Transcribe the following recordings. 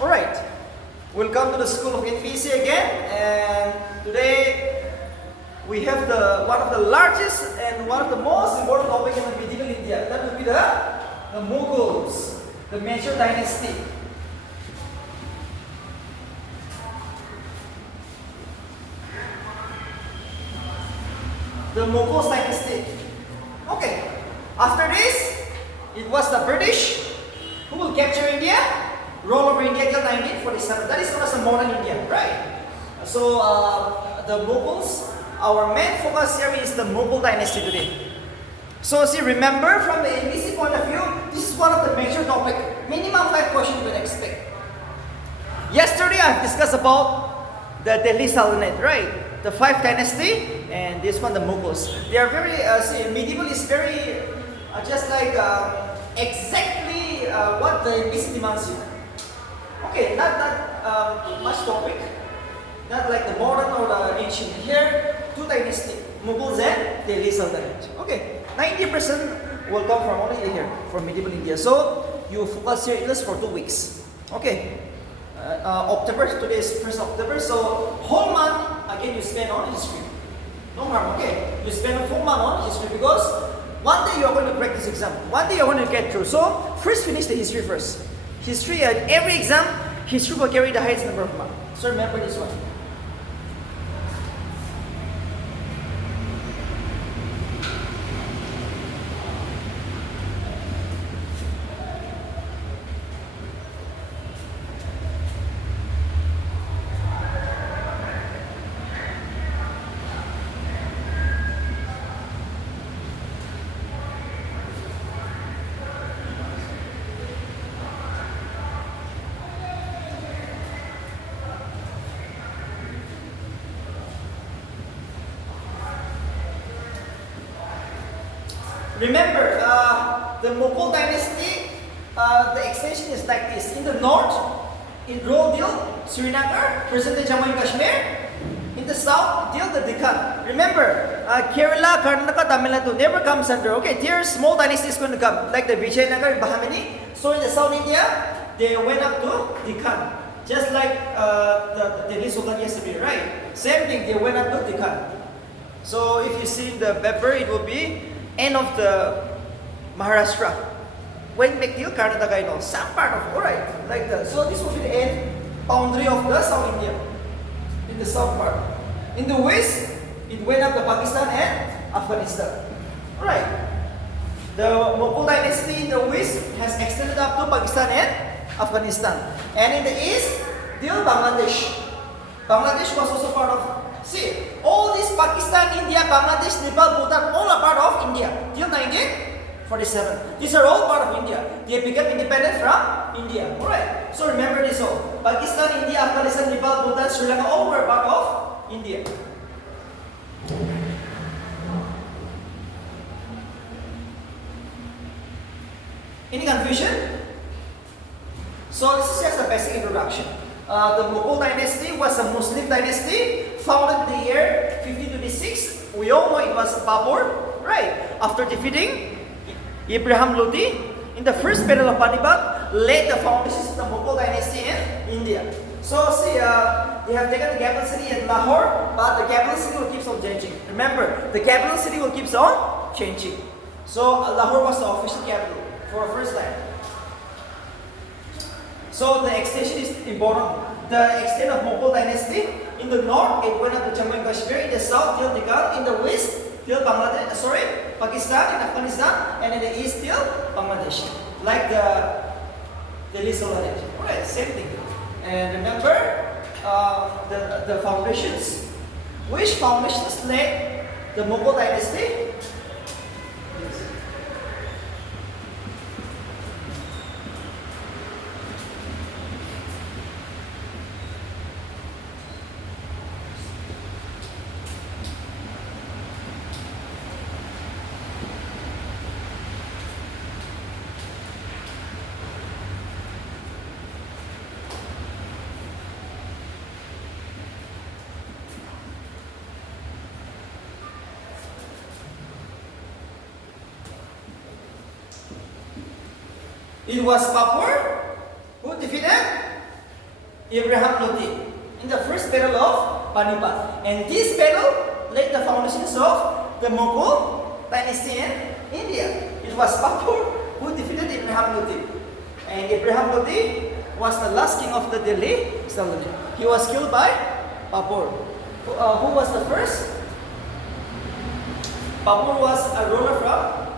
Alright, welcome to the School of NPC again, and today we have one of the largest and one of the most important topic in the medieval India. That would be the Mughals, the major dynasty. The Mughal dynasty. Okay, after this, it was the British who will capture India, roll over India till 1947. That is known as the modern India, right? So the Mughals, our main focus here is the Mughal dynasty today. So see, remember from the NPC point of view, this is one of the major topic. Minimum 5 questions you can expect. Yesterday I've discussed about the Delhi Sultanate, right? The 5th dynasty, and this one the Mughals. They are very, see, medieval is very, just like exactly what the NPC demands you. Okay, not that much topic, not like the modern or the ancient. Here, 2 dynasty, Mughals and Delhi Sultanate. Okay, 90% will come from only here, from medieval India. So, you focus here at least for 2 weeks. Okay, October, today is 1st October, so whole month, again you spend on history. No harm, okay? You spend a full month on history because one day you are going to crack this exam. One day you are going to get through. So, first finish the history first. History, at every exam, history will carry the highest number of marks. So remember this one. Remember, the Mughal dynasty, the extension is like this. In the north, it ruled Srinagar, present-day Jammu and Kashmir. In the south, the Deccan. Remember, Kerala, Karnataka, Tamil Nadu never comes under. Okay, here small dynasty is going to come, like the Vijayanagar, Bahamani. So in the South India, they went up to Deccan. Just like the Delhi Sultan yesterday, right? Same thing, they went up to Deccan. So if you see the paper, it will be end of the Maharashtra. When McNeil, Karnataka, some part of, alright, like that. So this will be the end boundary of the South India, in the south part. In the west, it went up to Pakistan and Afghanistan. Alright. The Mughal dynasty in the west has extended up to Pakistan and Afghanistan. And in the east, till Bangladesh. Bangladesh was also part of. See, all these Pakistan, India, Bangladesh, Nepal, Bhutan, all are part of India till 1947. These are all part of India. They became independent from India. Alright, so remember this all. Pakistan, India, Afghanistan, Nepal, Bhutan, Sri Lanka, all were part of India. Any confusion? So this is just a basic introduction. The Mughal dynasty was a Muslim dynasty founded in the year 1526. We all know it was Babur, right? After defeating Ibrahim Lodi in the first battle of Panipat, laid the foundations of the Mughal dynasty in India. So see, they have taken the capital city at Lahore, but the capital city will keep on changing. Remember, the capital city will keep on changing. So Lahore was the official capital for the first time. So the extension is important. The extent of Mughal dynasty, in the north it went up to Jammu and Kashmir, in the south till Deccan, in the west till Pakistan and Afghanistan, and in the east till Bangladesh. Like the Delhi Sultanate. Alright, same thing. And remember the foundations. Which foundations laid the Mughal dynasty? It was Babur who defeated Ibrahim Lodi in the first battle of Panipat. And this battle laid the foundations of the Mughal dynasty in India. It was Babur who defeated Ibrahim Lodi. And Ibrahim Lodi was the last king of the Delhi Sultanate. He was killed by Babur. Who was the first? Babur was a ruler from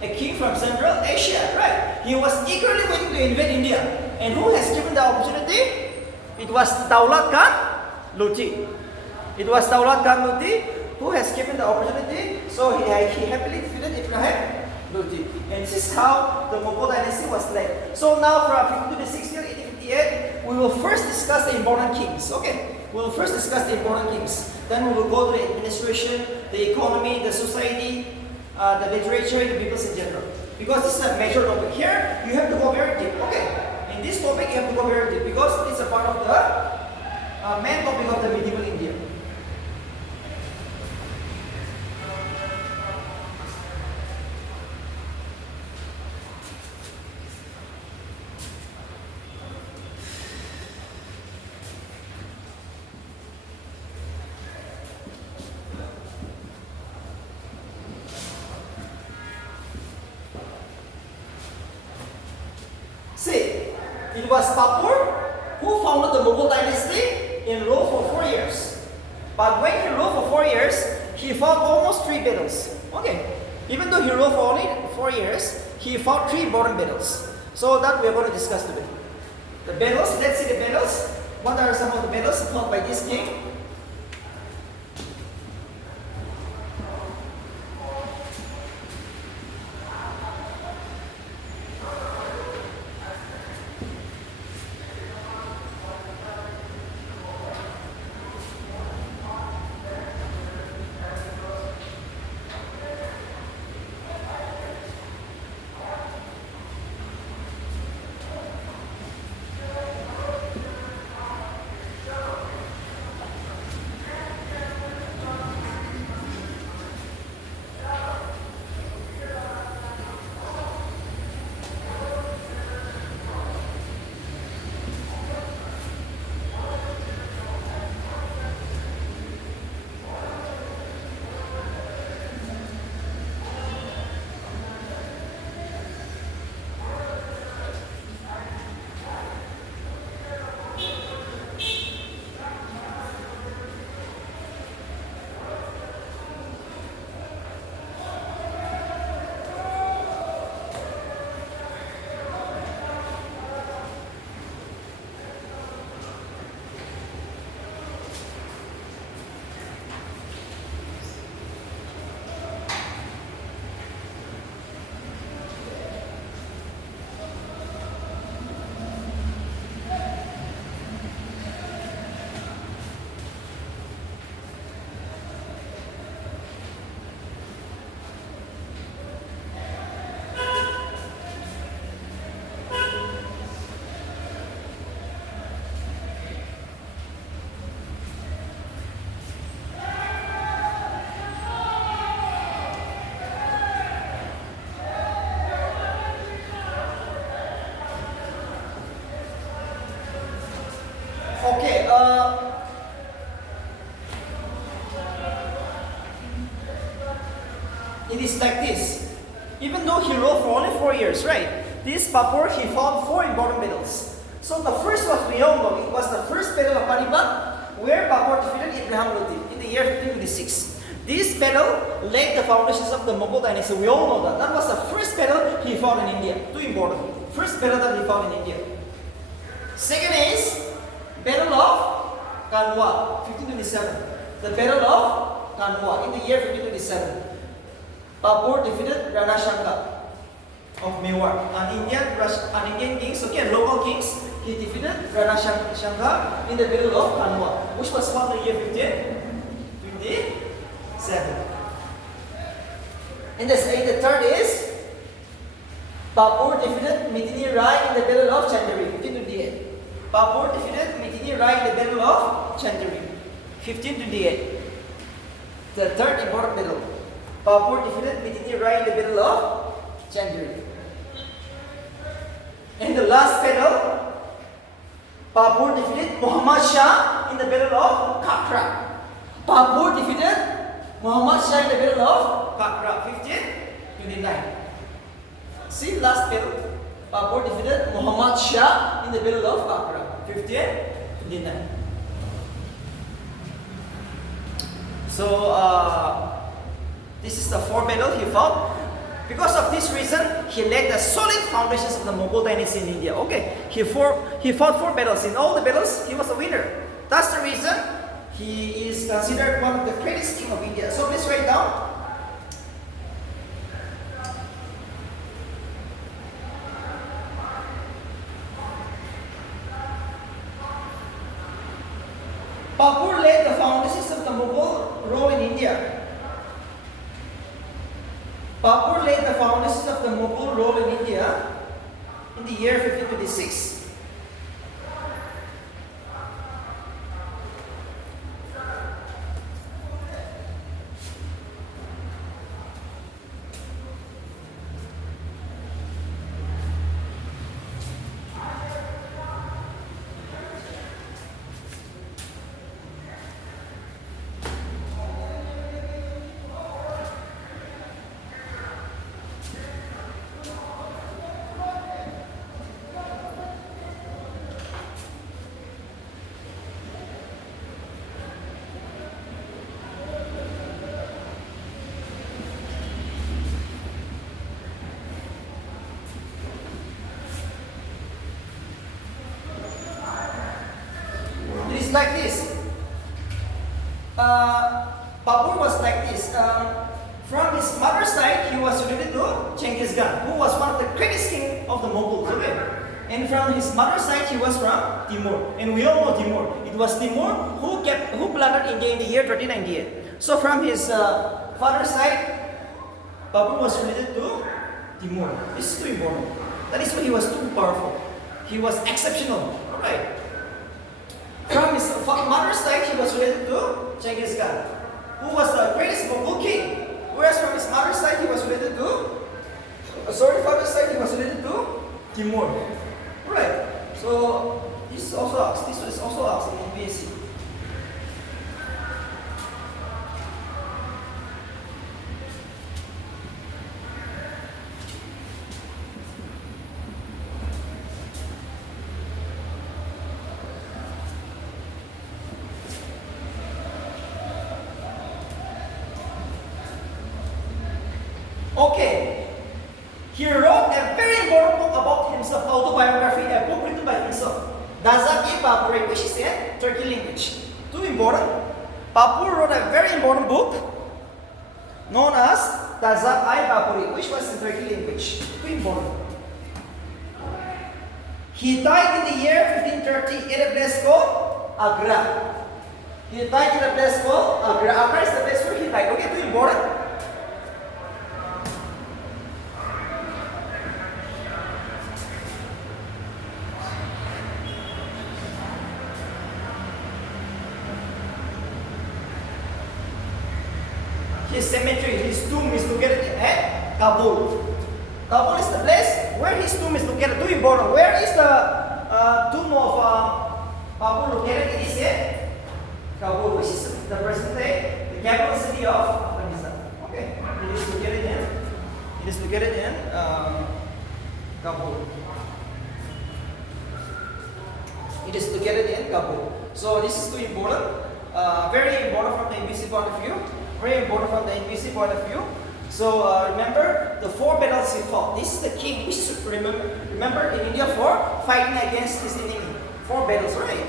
a king from Central Asia, right? He was eagerly waiting to invade India. And who has given the opportunity? It was Daulat Khan Lodi. It was Daulat Khan Lodi who has given the opportunity. So he happily defeated Ibrahim Lodi. And this is how the Mughal dynasty was led. So now from 1526 till 1858, we will first discuss the important kings. Okay, we will first discuss the important kings. Then we will go to the administration, the economy, the society, the literature, and the peoples in general. Because this is a major topic. Here, you have to go very deep. Okay, in this topic, you have to go very deep because it's a part of the main topic of the medieval India. See, it was Babur who founded the Mughal dynasty and ruled for 4 years. But when he ruled for 4 years, he fought almost 3 battles. Okay, even though he ruled for only 4 years, he fought 3 important battles. So that we are going to discuss today. The battles, let's see the battles. What are some of the battles fought by this king? Okay, it is like this. Even though he ruled for only 4 years, right? This Babur, he fought 4 important battles. So the first was, we all know, it was the first battle of Panipat, where Babur defeated Ibrahim Lodi in the year 1526. This battle laid the foundations of the Mughal dynasty. We all know that. That was the first battle he fought in India. Too important. First battle that he fought in India. Second is Battle of Kanwa, 1527. The Battle of Kanwa in the year 1527. Babur defeated Rana Shanga of Mewar, an Indian king, okay, local kings. He defeated Rana Shanga in the Battle of Kanwa, which was fought in the year 1527. And the third is Babur defeated Mitini Rai in the Battle of Chanderi, 1528. Babur defeated Mitini Rai in the Battle of Chanderi, 1528. The third important battle. Babur defeated Mitini Rai in the Battle of Chanderi. And the last battle, Babur defeated Muhammad Shah in the Battle of Kakra. Babur defeated Muhammad Shah in the Battle of Kakra, 1529. See, last battle. Babur defeated Muhammad Shah in the Battle of Kakra, 1529. So, this is the fourth battle he fought. Because of this reason, he laid the solid foundations of the Mughal dynasty in India. Okay, he fought 4 battles. In all the battles, he was a winner. That's the reason he is considered one of the greatest king of India. So please write down. Babur laid the foundations of the Mughal rule in India. Babur laid the foundations of the Mughal rule in India in the year 1526. It is like this. Babur was like this. From his mother's side, he was related to Genghis Khan, who was one of the greatest king of the Mughals. Okay? And from his mother's side, he was from Timur. And we all know Timur. It was Timur who plundered India in the year 1398. So from his father's side, Babur was related to Timur. This is too important. That is why he was too powerful. He was exceptional. Alright. From his mother's side, he was related to Genghis Khan, who was the greatest Mughal king. Whereas from his mother's side, he was related to, father's side, he was related to Timur. Right. So this is also asked. This is also asked in BSc. Okay, he wrote a very important book about himself, autobiography, a book written by himself, Dazak-i-Baburi, which is in Turkish language. Too important. Babur wrote a very important book known as Dazak-i-Baburi, which was in Turkish language. Too important. He died in the year 1530 in a place called Agra. He died in a place called Agra. Agra is the place where he died. Okay, too important. His cemetery, his tomb is located at Kabul. Kabul is the place where his tomb is located. Too important. Where is the tomb of Babur located? It is in Kabul, which is the present day, the capital city of Afghanistan. Okay, it is located in. It is located in Kabul. It is located in Kabul. So this is too important. Very important from the NBC point of view. Very important from the NBC point of view. So remember the 4 battles he fought. This is the king. We should remember in India for fighting against his enemy. 4 battles, right?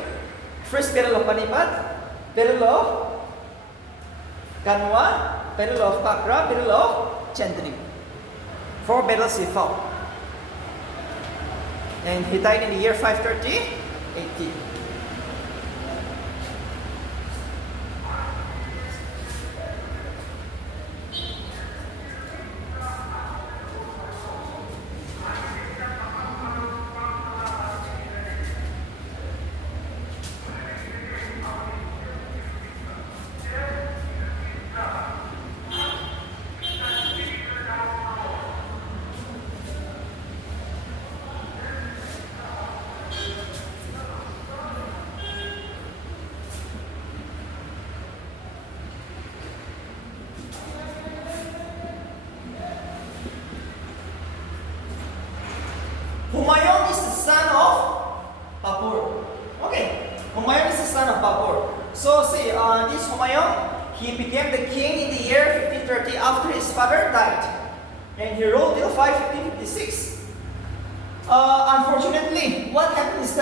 First battle of Panipat, battle of Kanwa, battle of Kakra, battle of Chandri. 4 battles he fought. And he died in the year 530 AD. He became the king in the year 1530 after his father died. And he ruled till 1556. Unfortunately, what happened is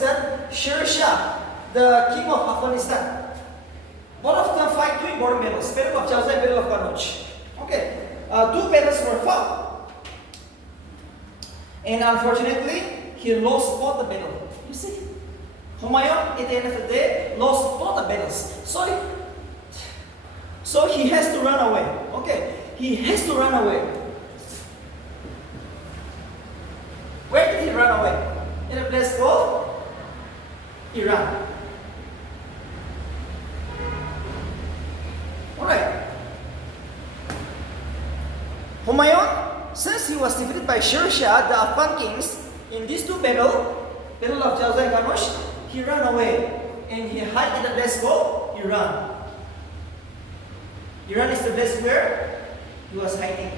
that Sher Shah, the king of Afghanistan, both of them fight two important battles, Battle of Jauza and Battle of Kanauj. Okay, two battles were fought. And unfortunately, he lost both the battle. You see? Humayun, at the end of the day, lost both the battles. So he has to run away. Okay, he has to run away. Where did he run away? In a place called Iran. Alright. Humayun, since he was defeated by Sher Shah, the Afghan kings, in these two battles, Battle of Jauza and Kanauj, he ran away and he hid in a place called Iran. Iran is the place where he was hiding.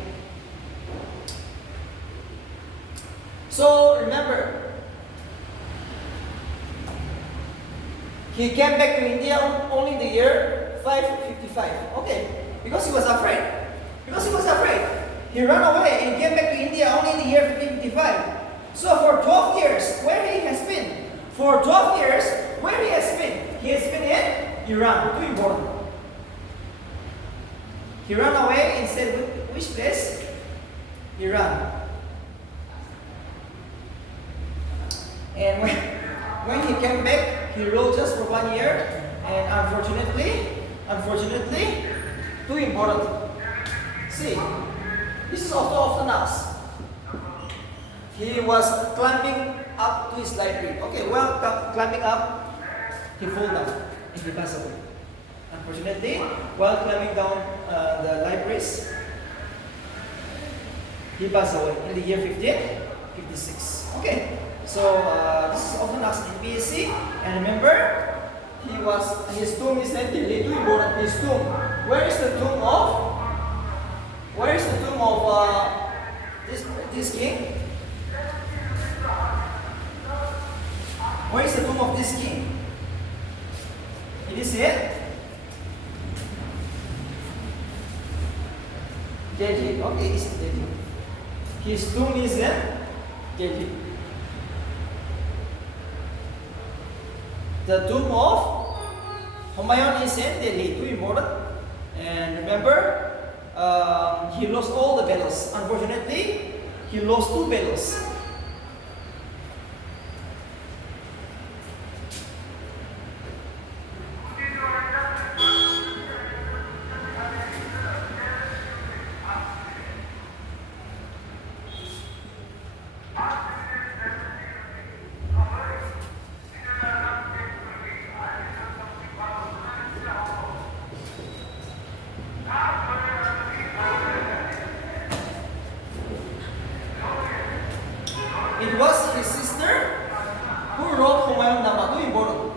So remember, he came back to India only in the year 555. Okay, because he was afraid. He ran away and came back to India only in the year 1555. So for 12 years, where he has been? He has been in Iran, too important. He ran away and said, which place? Iran. And when he came back, he ruled just for 1 year, and unfortunately, too important. See, this is also of the Nas. He was climbing up to his library. Okay, while climbing up, he fell down and he passed away. Unfortunately, while climbing down the libraries, he passed away in the year 1556. Okay, so this is often asked in BSc, and remember, his tomb is in Delhi. Too important. His tomb. Where is the tomb of this king? Where is the tomb of this king? It is in Delhi. Okay, it is in Delhi. His tomb is in Delhi. The tomb of Humayun is in Delhi. Too important. And remember, he lost all the battles. Unfortunately, he lost two battles. It was his sister who wrote Humayun Nama. Too important.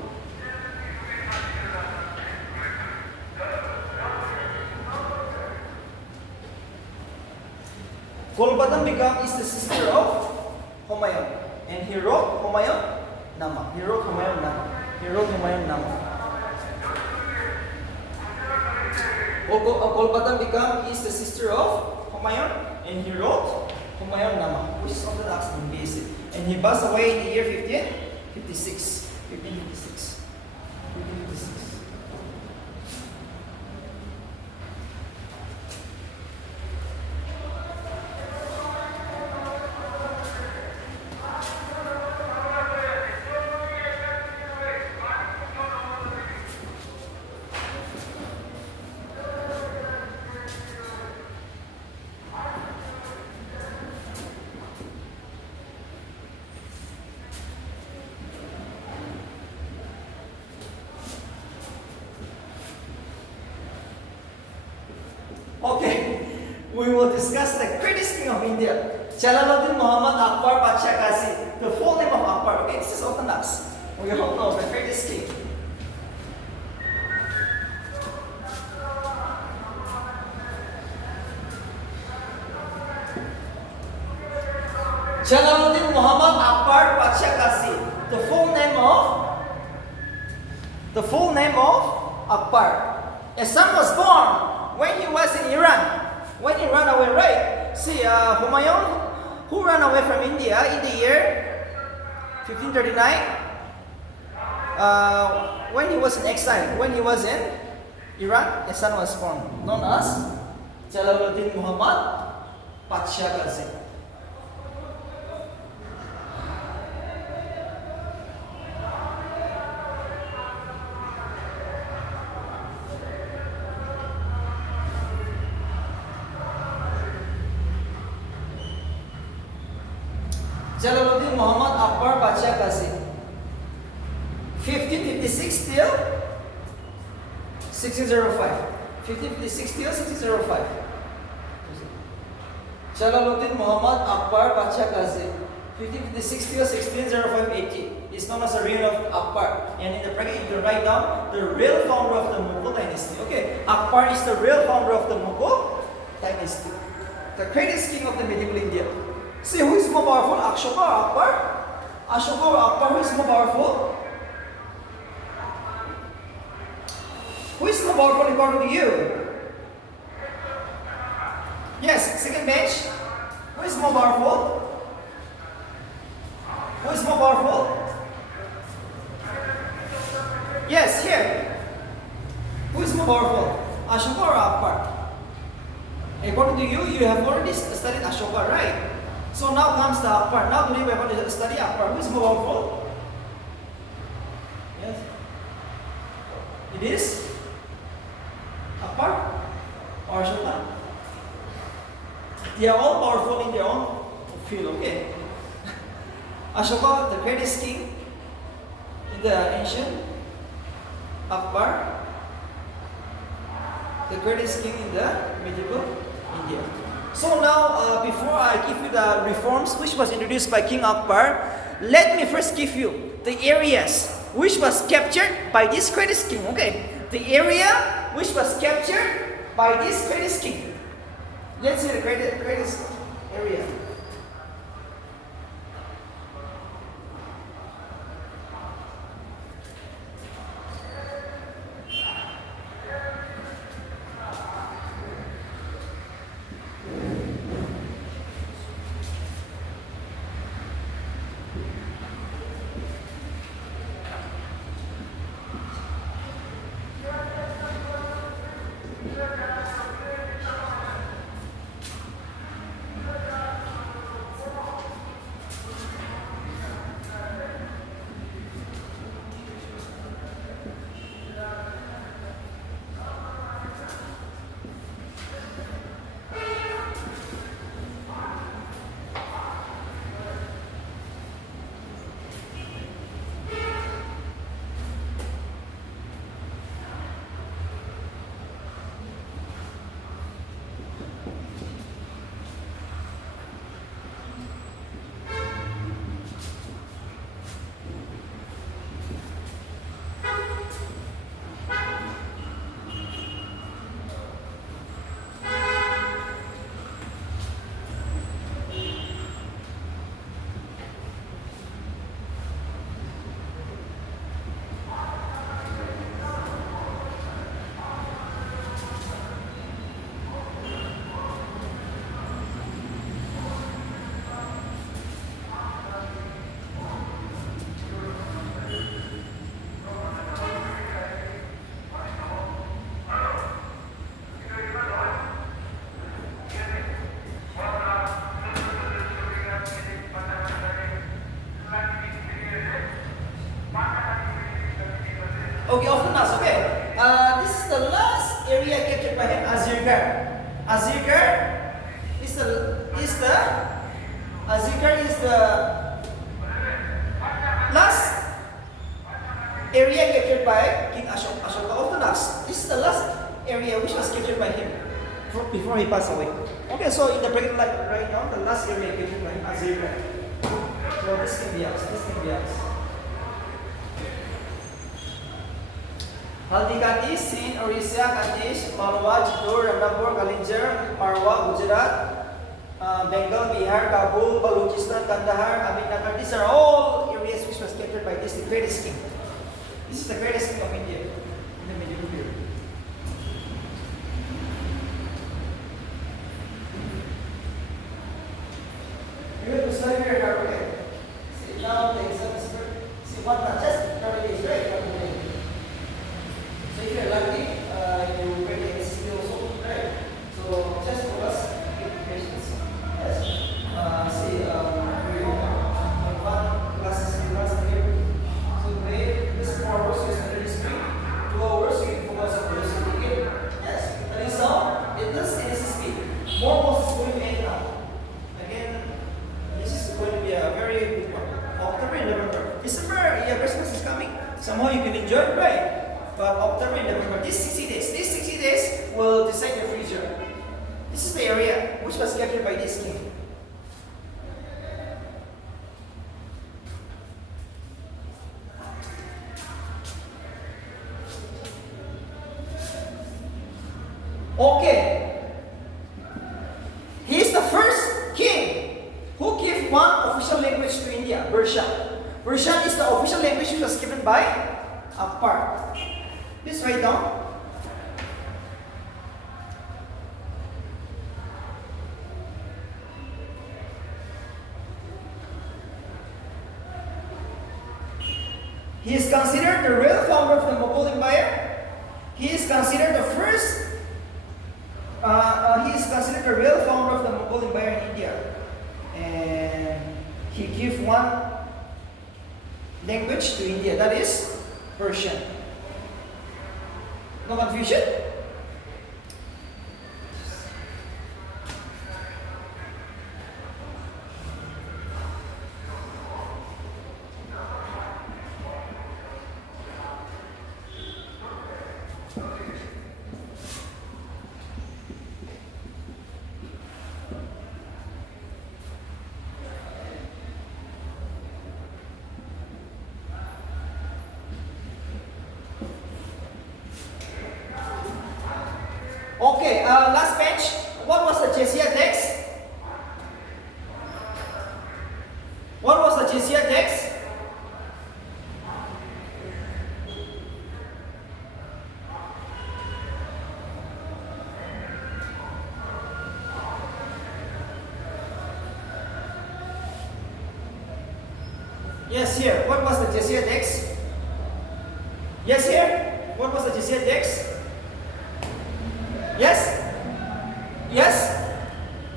Golbadam Begum is the sister of Humayun, and he wrote Humayun Nama. Golbadam Begum is the sister of Humayun, and he wrote Humayun Nama, which is often asked in basic. And he passed away in the year 1556. Okay, we will discuss the greatest king of India, Jalaluddin Muhammad Akbar Pacha Qazi, the full name of Akbar. Okay, this is often asked. We all know the greatest king. Jalaluddin Muhammad Akbar Pacha Qazi, the full name of Akbar. A son was born when he was in Iran. When he ran away, right? See, Humayun, who ran away from India in the year 1539? When he was in exile, when he was in Iran, a son was born, known as Jalaluddin Muhammad Pacha Qazi. Jalaluddin Muhammad Akbar Pacha Qazi. 1556 till 1605. 1556 till 1605. Jalaluddin Muhammad Akbar Pacha Qazi. 1556 till 1605 AD is known as the reign of Akbar. And in the bracket, you can write down the real founder of the Mughal dynasty. Okay, Akbar is the real founder of the Mughal dynasty, the greatest king of the medieval India. See, who is more powerful, Ashoka or Akbar? Ashoka or Akbar, who is more powerful? Who is more powerful according to you? Yes, second bench. Who is more powerful? Who is more powerful? Yes, here. Who is more powerful? Ashoka or Akbar? According to you, you have already studied Ashoka, right? So now comes the Akbar. Now today we are going to study Akbar. Who is more powerful? Yes. It is Akbar or Ashoka? They are all powerful in their own field, okay? Ashoka, the greatest king in the ancient. Akbar, the greatest king in the medieval India. So now, before I give you the reforms which was introduced by King Akbar, let me first give you the areas which was captured by this greatest king. Okay, the area which was captured by this greatest king. Let's see the greatest area. Okay, often asked. Okay, this is the last area captured by him, Azirgar. Azirgar is the Azirgar is the last area captured by King Ashoka. Often asked. This is the last area which was captured by him before he passed away. Okay, so in the bracket like right now, the last area captured by him, Azirgar. So this can be asked. This can be asked. Haldikati, Sindh, Orissa, Katish, Malwa, Chittor, Ranthambore, Kalinjar, Marwa, Gujarat, Bengal, Bihar, Kabul, Balochistan, Kandahar, Aminakar. These are all areas which was captured by this, the greatest king. This is the greatest king of India. in the medieval period. You have to study very hard, okay? See, now the exam is very, see, what not just 30 days, right? 30 days. So if you're lucky, you will break the SSD also, right? So just for us, keep patience. Yes. See, we have one class here. So today, this 4 hours is under this screen. 2 hours, you can focus on the certificate. Yes. That is how it does in SSD. More courses going to end now. Again, this is going to be a very good one. October and November. December, yeah, Christmas is coming. Somehow you can enjoy it, right? But October and November, these 60 days will decide your future. This is the area which was captured by this king. Okay. He is the first king who gave one official language to India, Persian. Persian is the official language which was given by Akbar. Please write down. He is considered the real founder of the Mughal Empire. He is considered the first. He is considered the real founder of the Mughal Empire in India, and he gave one language to India, that is Persian. No confusion? Okay, last page. What was the Jizya tax? What was the Jizya tax? Yes, here. What was the Jizya tax? Yes, here. What was the Jizya tax? Yes? Yes?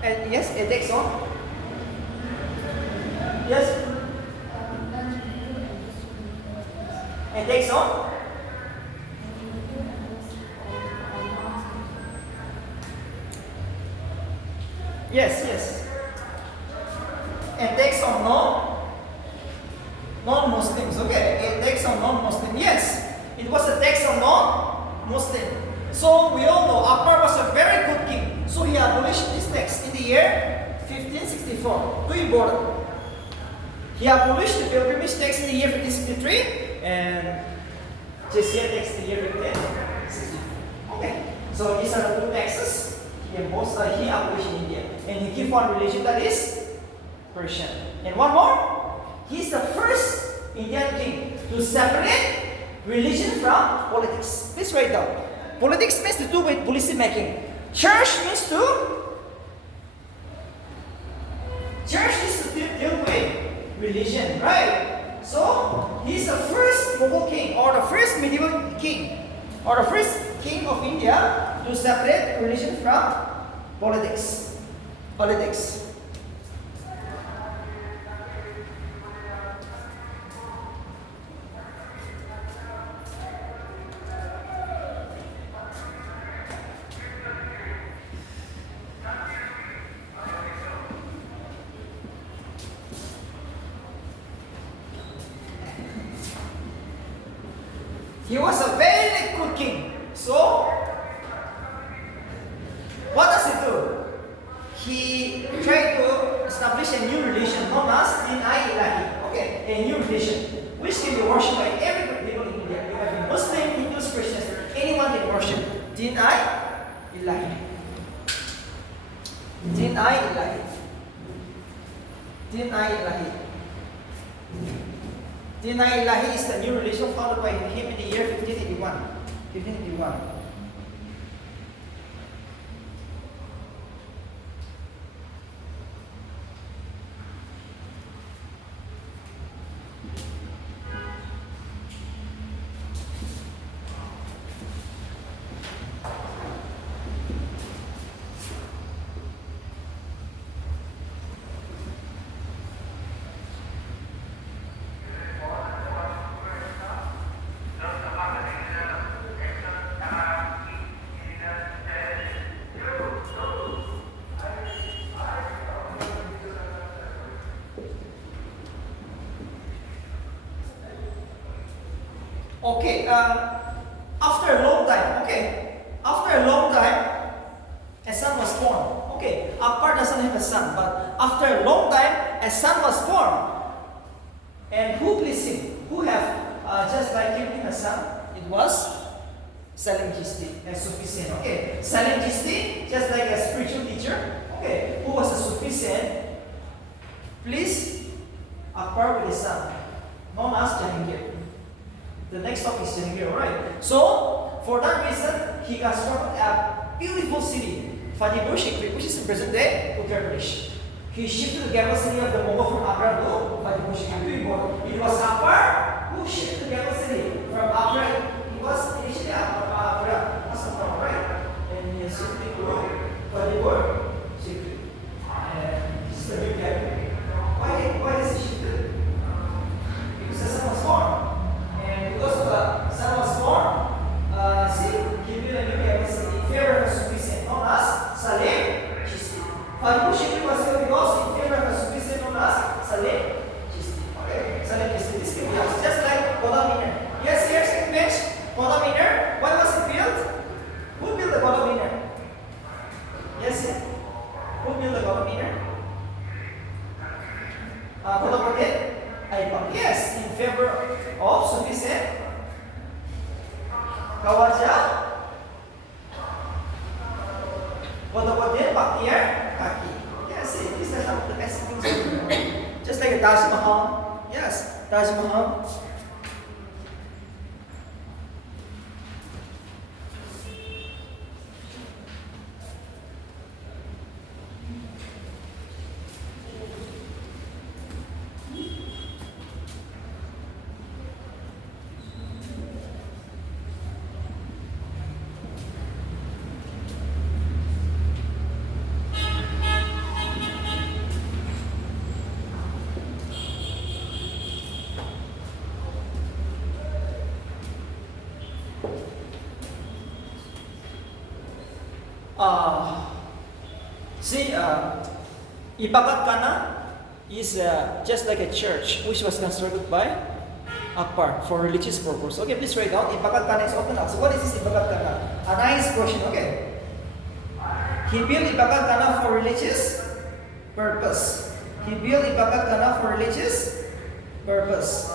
And yes, it takes on. Yes? It takes on. Yes, yes. It takes on non-Muslims. Okay, it takes on non-Muslim. Yes, it was a tax on non-Muslim. So we all know Akbar was a very good king. So he abolished this tax in the year 1564. Too important. He abolished the pilgrimage tax in the year 1563 and Jizya tax in the year 1564. Okay. So these are the two taxes he abolished in India. And he gave one religion, that is Persian. And one more. He is the first Indian king to separate religion from politics. Please write down. Politics means to do with policy making. Church means to deal with religion, right? So he's the first Mughal king, or the first medieval king, or the first king of India to separate religion from politics. Politics. He was a very good king. So, what does he do? He tried to establish a new religion known as Dynasty. Okay, a new religion which can be worshipped by every people in India. You have Muslim, Hindus, Christians, anyone can worship. Dynasty. Dynasty is the new religion founded by him in the year 1581. 1581. Okay, after a long time, a son was born. Okay, Akbar doesn't have a son, but after a long time, a son was born. And who pleased him? Who have just like giving him a son? It was Salim Chisti, a Sufism. Okay, Salim Chisti, just like a spiritual teacher. Okay, who was a Sufism? Please, Akbar with his son, known as Jahangir. The next topic is Jahangir, alright? So, for that reason, he constructed a beautiful city, Fatehpur Sikri, which is in present day Uttar Pradesh. He shifted the capital city of the Mughal from Agra to Fatehpur Sikri. It was Akbar who shifted the capital city from Agra. It was initially Agra, right? And he has shifted to Fatehpur Sikri. And this is the new capital. Why is he shifted? Because the son was born. And because the son was born, he built a new capital city in favor of a Sufi known as Salim Chisti. Fatehpur Sikri was built because in favor of a Sufi known as Salim Chisti. Okay, Salim Chisti. This can be just like Qutb Minar. Yes, here's the image. Qutb Minar. When was it built? Who built the Qutb Minar? Yes, who built the Qutb Minar? Qutb Aibak. Yes, in favor of Sufism. Kawaja. Qutb Baktiar Kaki. Yes, these are some of the best things. Just like a Taj Mahal. Yes, Taj Mahal. Ibagat Kana is just like a church which was constructed by Akbar for religious purpose. Okay, please write down. Ibagat Kana is often asked. What is this Ibagat Kana? A nice question, okay? He built Ibagat Kana for religious purpose. He built Ibagat Kana for religious purpose.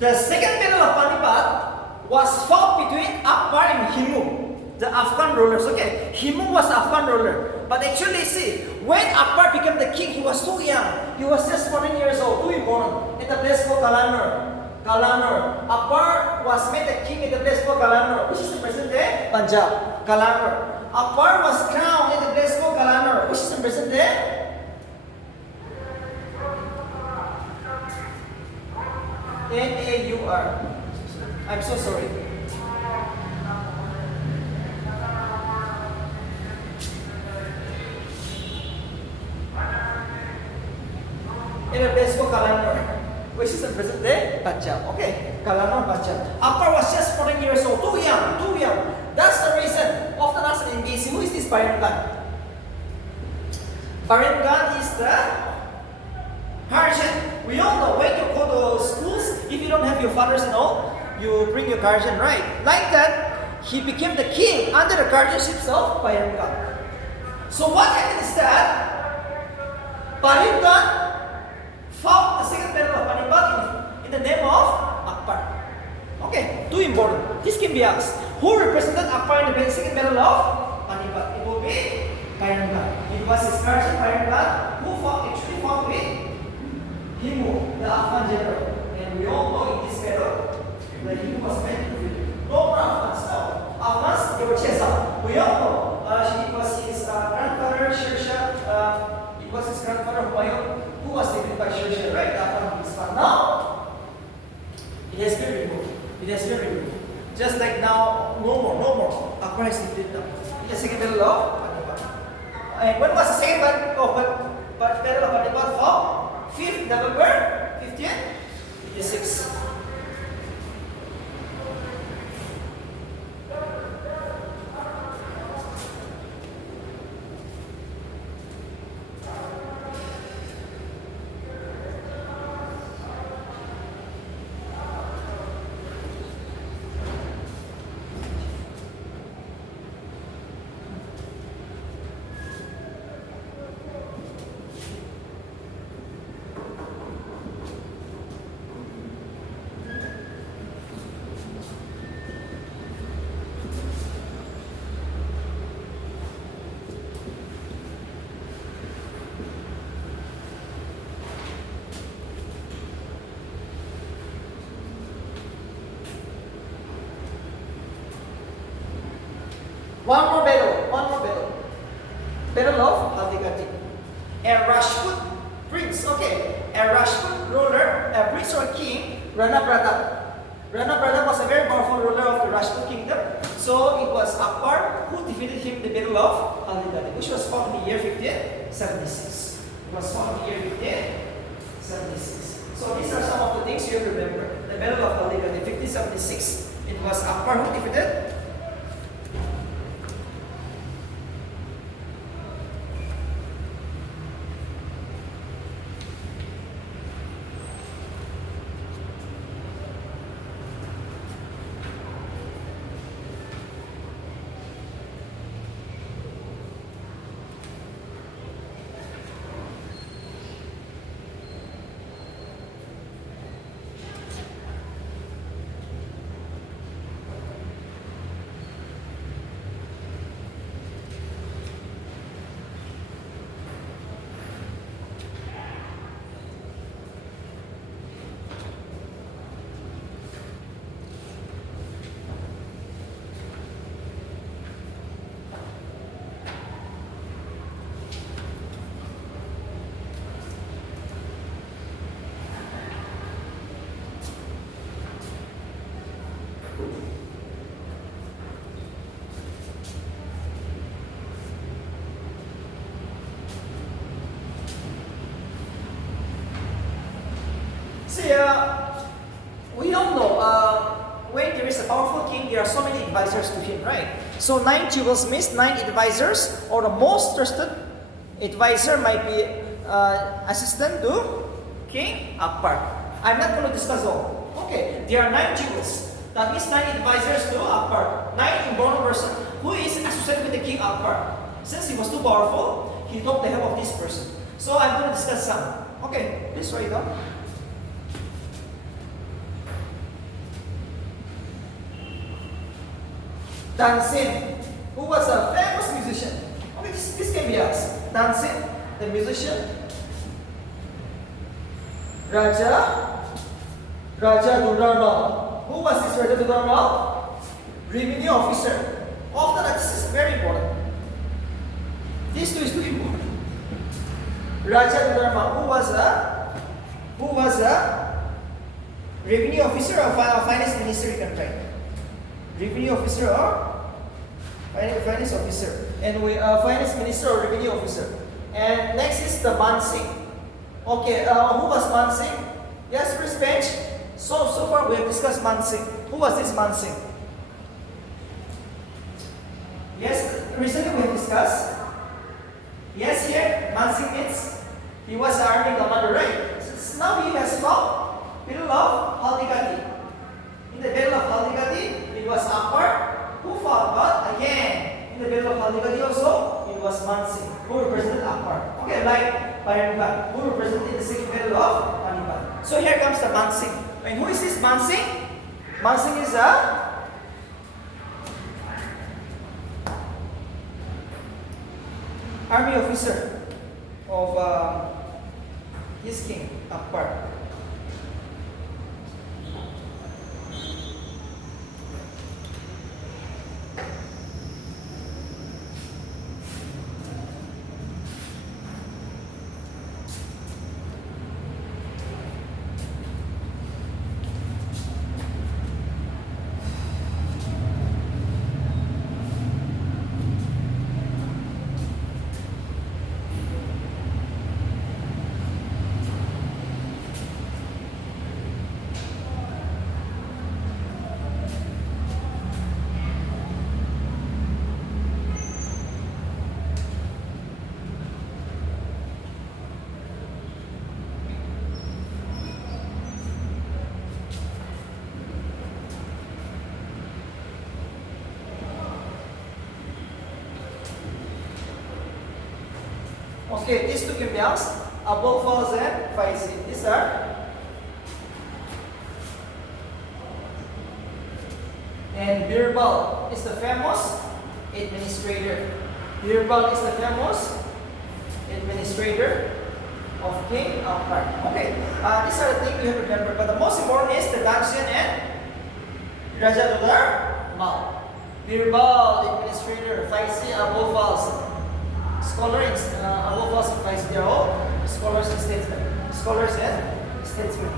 The second battle of Panipat was fought between Akbar and Himu. the Afghan rulers. Okay, Himu was Afghan ruler. But actually, see, when Akbar became the king, he was so young. He was just 14 years old, too important, in the place called Kalanur. Kalanur. Akbar was made the king in the place called Kalanur, which is the present day Punjab. Kalanur. Akbar was crowned in the place called Kalanur, which is the present day Naur. I'm so sorry. In a place called Kalanur, which is the present day Punjab. Okay, Kalanur, Punjab. Akbar was just 14 years old, too young, too young. That's the reason. Often asked in BC, who is this Bayan Khan? Bayan Khan is the guardian. We all know when you go to schools, if you don't have your fathers and all, you bring your guardian, right? Like that, he became the king under the guardianship of Bayan Khan. So what happened is that Bayan Khan fought the second battle of Panipat in the name of Akbar. Okay, too important. This can be asked. Who represented Akbar in the second battle of Panipat? It will be Bayan Khan. It was his guardian Bayan Khan who actually fought with Himu, the Afghan general. And we all know in this battle that Himu was meant to win. No more Afghans, no. Afghans, they were chased out. We all know it was his grandfather, Sir Senti, it was his grandfather Humayun, who was defeated by Sir Senti, right? The Afghan kings. But now, it has been removed. It has been removed. Just like now, no more. Akbar is defeated now. In the second battle of Panipat. And when was the second battle of Panipat fought? 5th November 1556. One more battle. Battle of Haldighati. A Rajput prince, okay, a Rajput ruler, a prince or king, Rana Pratap. Rana Pratap was a very powerful ruler of the Rajput kingdom. So it was Akbar who defeated him in the battle of Haldighati, which was fought in the year 1576. It was fought in the year 1576. So these are some of the things you have to remember. The battle of Haldighati, 1576. It was Akbar who defeated. See, we all know when there is a powerful king, there are so many advisors to him, right? So 9 jewels means 9 advisors, or the most trusted advisor might be assistant to King Akbar. I'm not going to discuss all. Okay, there are 9 jewels. That means 9 advisors to Akbar. 9 important person who is associated with the King Akbar. Since he was too powerful, he took the help of this person. So I'm going to discuss some. Okay, please write it down. Tansin. who was a famous musician. Okay, this can be asked. Tansin, the musician. Raja Durdarmal. Who was this Raja Durdarmal? Revenue officer. Often this is very important. These two is too important. Raja Durdarmal, who was a revenue officer or finance minister, you can write. Revenue officer or finance officer. And we finance minister or revenue officer. And next is the Mansingh. Okay, who was Mansingh? Yes, first bench. So far we have discussed Mansingh. Who was this Mansingh? Yes, recently we have discussed. Yes, here Mansingh means he was the army commander, right? So now he has fought Battle of Haldigati. In the Battle of Haldigati, it was Akbar who fought, but again, in the Battle of Haldigati also, it was Mansingh who represented Akbar. Okay, like Panipat, who represented the second Battle of Panipat. So here comes the Mansingh. And who is this Mansingh? Mansingh is a army officer of his king, Akbar. Okay, these two can be asked. Abu Falls and Faisi. These are. And Birbal is the famous administrator. Birbal is the famous administrator of King Akbar. Okay, these are the things you have to remember. But the most important is the Danshan and Raja Durdarmal. Birbal, administrator. Faisi, Abu Falls. Scholars, Abu Falls and Faisi, they are all scholars and statesmen. Scholars and statesmen.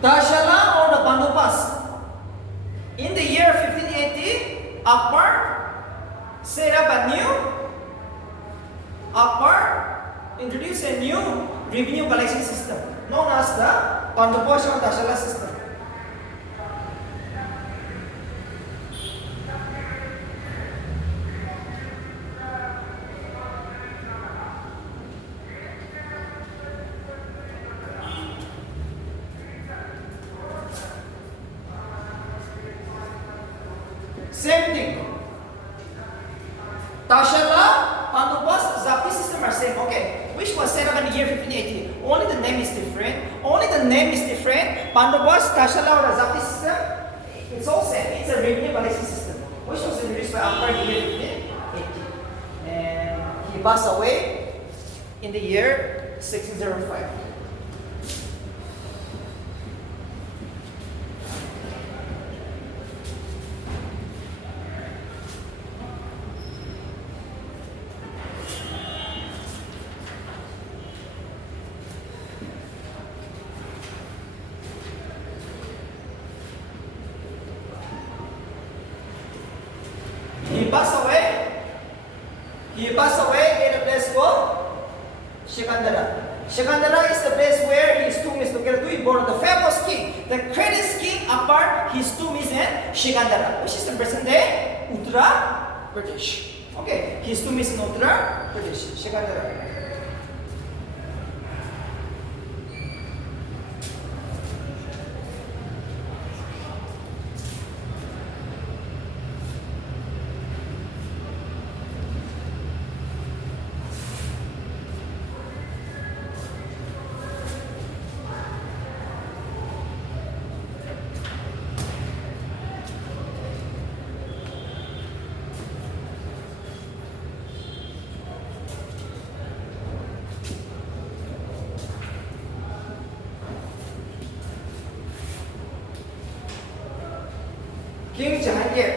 Tashala or the Bandupas. In the year 1580, Akbar set up a new. Akbar introduced a new revenue collection system known as the Bandupas or Tashala system. Same thing. Tashala, Bandupas, Zapti system are same. Okay, which was set up in the year 1580. Only the name is different. Bandupas, Tashala, or the Zapti system, it's all same. It's a revenue collection system, which was introduced by Akbar in the year 1580. And he passed away in the year 1605. He passed away. He passed away in a place called Shikandara. Shikandara is the place where his tomb is located. He born the famous king, the greatest king apart. His tomb is in Shikandara, which is the present day Uttar Pradesh. Okay, his tomb is in Uttar Pradesh, Shikandara. King Jahangir.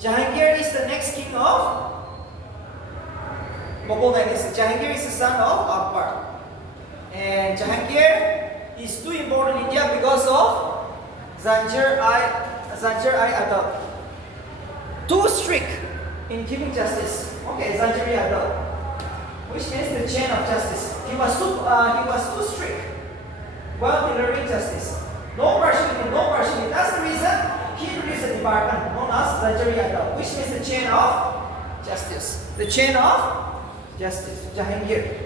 Jahangir is the next king of Mughal dynasty. Jahangir is the son of Akbar. And Jahangir is too important in India because of Zanjir-i Adab. Too strict in giving justice. Okay, Zanjir-i Adab, which means the chain of justice. He was too strict while delivering justice. No partiality. That's the reason he released a department known as Zanjir-i Adab, which means the chain of justice. The chain of justice, Jahangir.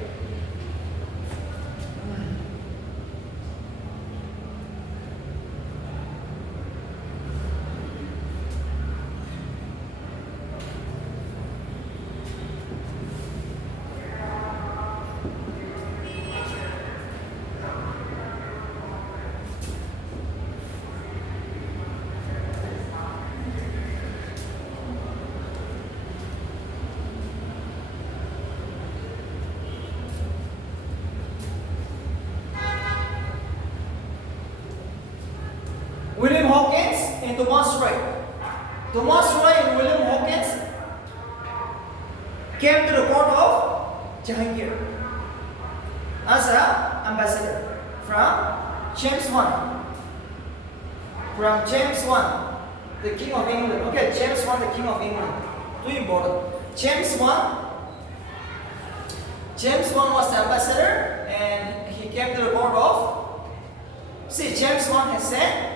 William Hawkins and Thomas Roy. Thomas Roy and William Hawkins came to the court of Jahangir as an ambassador from James I. From James I, the King of England. Okay, James I, the King of England. Too important. James I was the ambassador and he came to the court of. See, James I has said.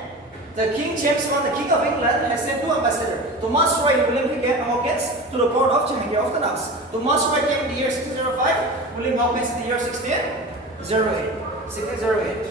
The King James I, the King of England, has sent two ambassadors, Thomas Roy and William Hawkins, to the court of Jahangir of the Naz. Thomas Roy came in the year 1605, William Hawkins in the year 1608. 1608.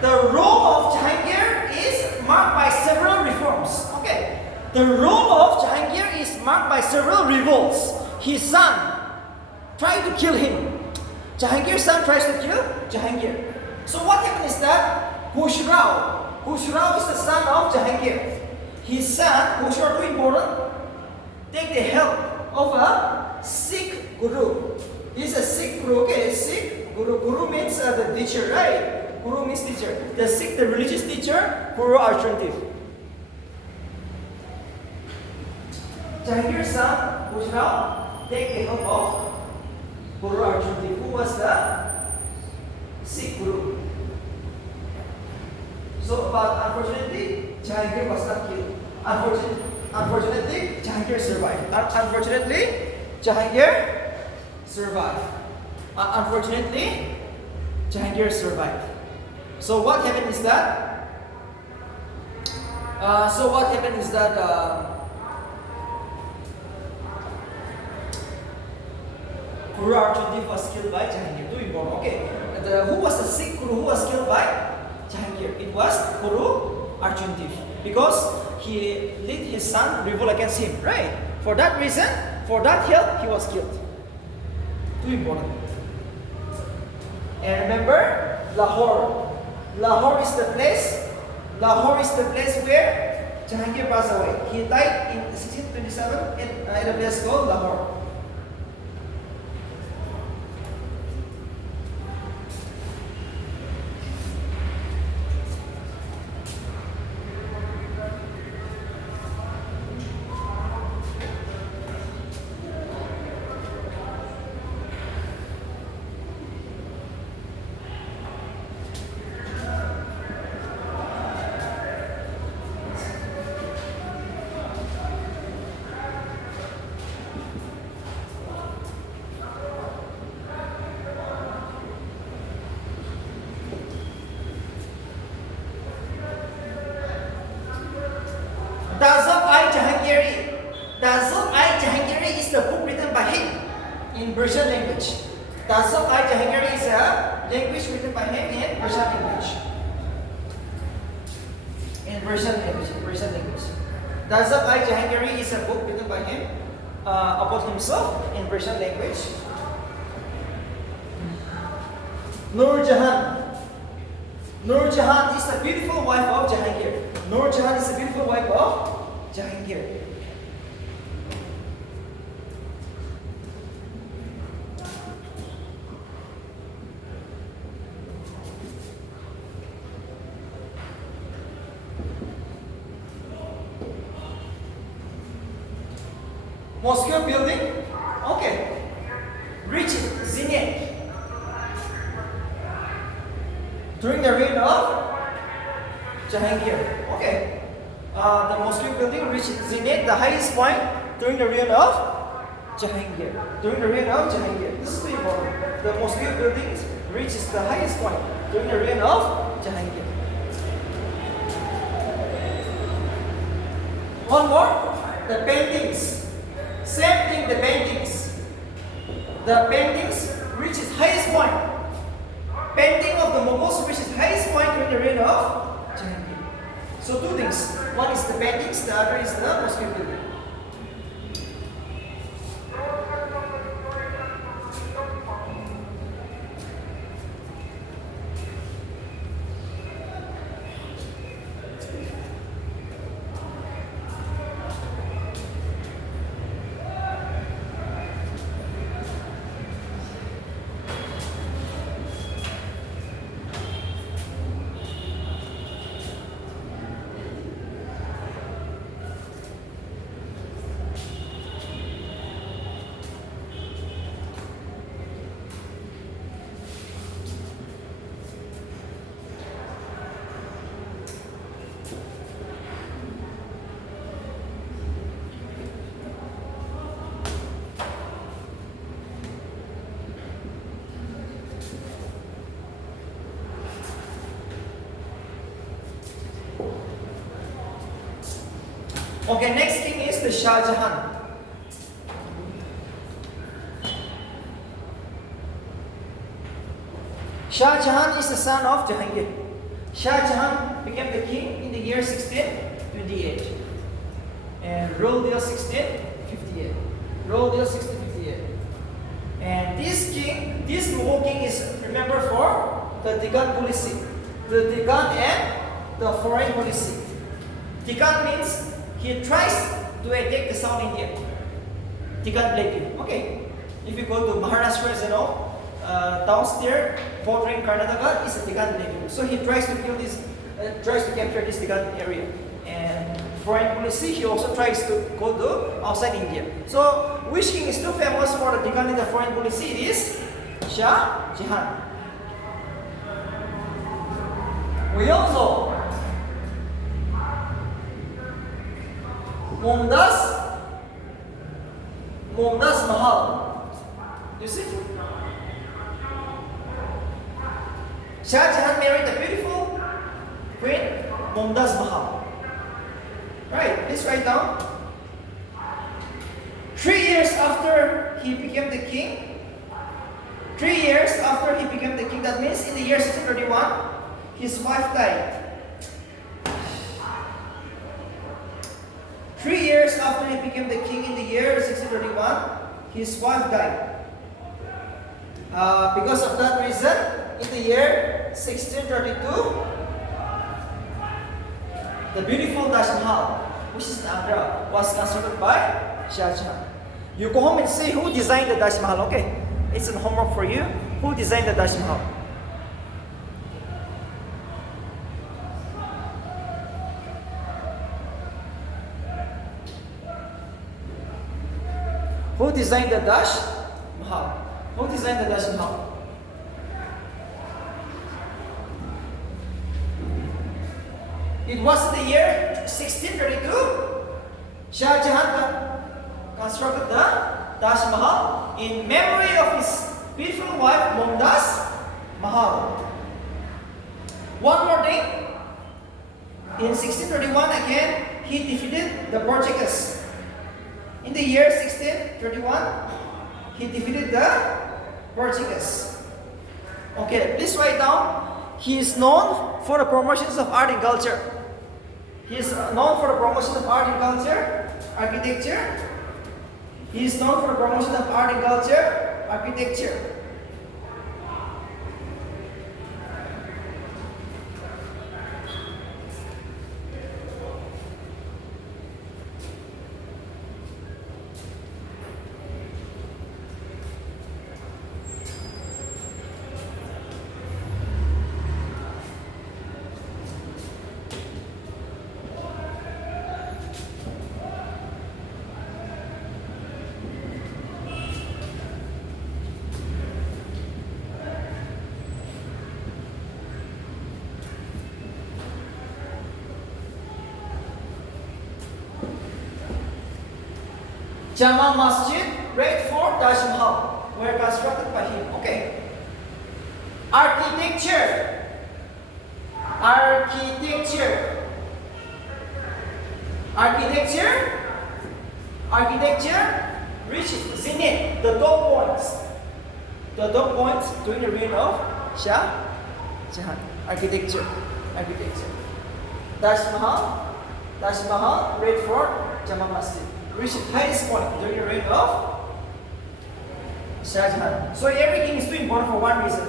The role of Jahangir is marked by several reforms. Okay. The role of Jahangir is marked by several revolts. His son tried to kill him. Jahangir's son tries to kill Jahangir. So what happened is that Khusrau is the son of Jahangir. His son, Khusrau, too important, take the help of a Sikh guru. He's a Sikh guru. Okay, Sikh guru. Guru means the teacher, right? Guru means teacher. The Sikh, the religious teacher, Guru Arjan Dev. Jahangir's son, Khusrau, take the help of Guru Arjan Dev, who was the Sikh guru. So, but unfortunately, Jahangir was not killed. Unfortunately, Jahangir survived. Unfortunately, Jahangir survived. So what happened is that Guru Arjun was killed by Jahangir. Too important. Okay. Who was the Sikh Guru who was killed by Jahangir? It was Guru Arjun Dev, because he led his son revolt against him. Right. For that reason, for that help, he was killed. Too important. And remember, Lahore. Lahore is the place. Lahore is the place where Jahangir passed away. He died in 1627 in a place called Lahore. Jahangiri is the book written by him in Persian language. Jahangiri is a language written by him in Persian language. Persian language. Jahangiri is a book written by him about himself in Persian language. Nur Jahan is the beautiful wife of Jahangir. Nur Jahan is the beautiful wife of Jahangir. Mosque building, okay, reached zenith during the reign of Jahangir. Okay, the mosque building reached zenith, the highest point during the reign of Jahangir. This is the important. The mosque building reaches the highest point during the reign of Jahangir. One more, the paintings. Same thing, the paintings. The paintings reaches highest point. Painting of the Mughals reaches highest point during the reign of Jahangir. So two things. One is the paintings, the other is the mosque building. Okay, next king is the Shah Jahan. Shah Jahan is the son of Jahangir. Shah Jahan became the king in the year 1628 and ruled till 1658. And this Mughal king is remembered for the Deccan policy, the Deccan and the foreign policy. Deccan means he tries to attack the South India. Deccan Plateau. Okay. If you go to Maharashtra, downstairs bordering Karnataka is a Deccan Plateau. So he tries to kill this, tries to capture this Deccan area. And foreign policy, he also tries to go to outside India. So which king is too famous for the Deccan and the foreign policy? It is Shah Jahan. We all know Mumtaz Mahal. You see? Shah Jahan married the beautiful queen Mumtaz Mahal. Right, please write down. 3 years after he became the king, 3 years after he became the king, that means in the year 1631, his wife died. 3 years after he became the king in the year 1631, his wife died. Because of that reason, in the year 1632, the beautiful Taj Mahal, which is in Agra, was constructed by Shah Jahan. You go home and see who designed the Taj Mahal, okay? It's a homework for you. Who designed the Taj Mahal? Who designed the Taj Mahal? Who designed the Taj Mahal? It was in the year 1632. Shah Jahan constructed the Taj Mahal in memory of his beautiful wife Mumtaz Mahal. One more thing. In 1631 again, he defeated the Portuguese. In the year 1631, he defeated the Portuguese. Okay, please write down. He is known for the promotions of art and culture. He is known for the promotion of art and culture, architecture. He is known for the promotion of art and culture, architecture. Jama Masjid, Red Fort, Taj Mahal were constructed by him. Okay. Architecture. Architecture. Architecture. Architecture reached zenith, the top points. The top points during the reign of Shah Jahan. Architecture. Architecture. Taj Mahal. Taj Mahal, Red Fort, Jama Masjid reached highest point during the reign of Shah Jahan. So everything is too important for one reason.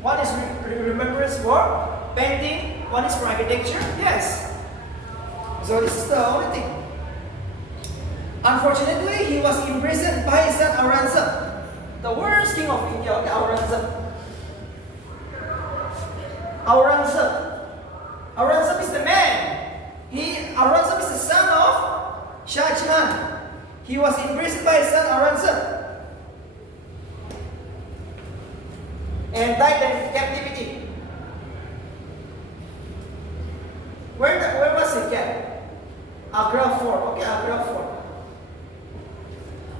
One is remembrance for painting, one is for architecture. Yes. So this is the only thing. Unfortunately, he was imprisoned by his son Aurangzeb, the worst king of India. Okay, Aurangzeb. Aurangzeb. Aurangzeb is the man. Aurangzeb is the son of Shah Jahan. He was imprisoned by his son Aurangzeb and died in captivity. Where was he kept? Agra Fort. Okay, Agra Fort.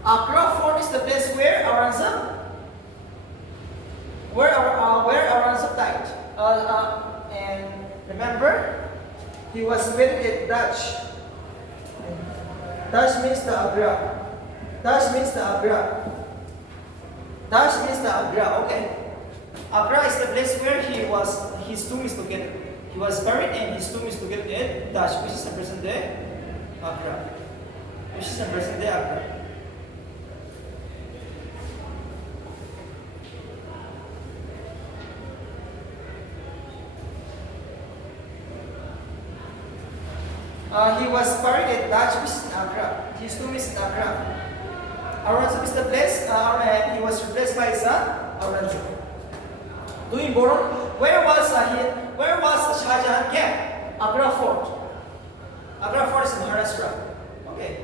Agra Fort is the place where Aurangzeb, where Aurangzeb died. And remember, he was very Dutch. Dutch means the Agra. Dutch means the Agra. Dutch means the Agra. Okay. Agra is the place where his tomb is located. He was buried and his tomb is located in Dutch, which is the present day Agra. Which is the present day Agra. He was buried at Dutch, which is in Agra. His tomb is in Agra. Aurangzeb is the place, and he was replaced by his son, Aurangzeb. Doing Boron, where was Shah Jahan kept? Agra Fort. Agra Fort is in Maharashtra. Okay.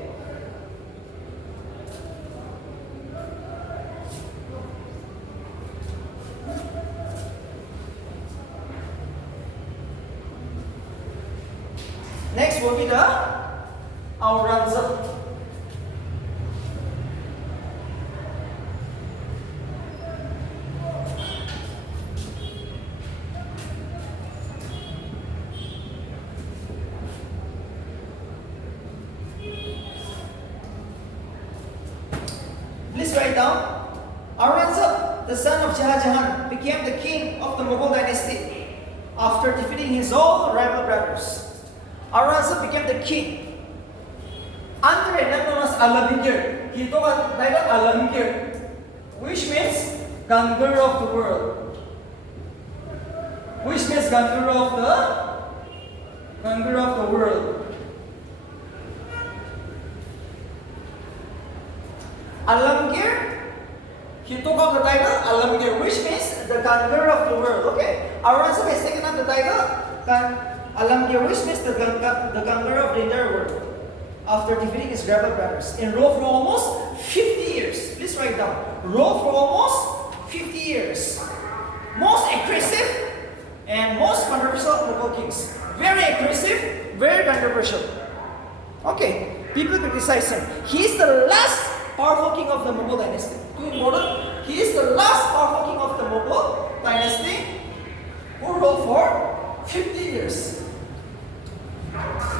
Next will be the Aurangzeb. Please write down Aurangzeb the son of Jahan, became the king of the Mughal dynasty after defeating his all rival brothers. Aurangzeb became the king under a name known as Alamgir. He took a title Alamgir, which means Gandhar of the world. Which means Gandhar of the world. Alamgir, he took up the title Alamgir, which means the Gandhar of the world. Okay, Aurangzeb has taken up the title Alamgir, which means the Gandhar of the entire world, after defeating his rebel brothers, and ruled for almost 50 years. Please write down. Ruled for almost 50 years. Most aggressive and most controversial Mughal kings. Very aggressive, very controversial. Okay, people criticize him. He is the last powerful king of the Mughal dynasty. Too important. He is the last powerful king of the Mughal dynasty who ruled for 50 years.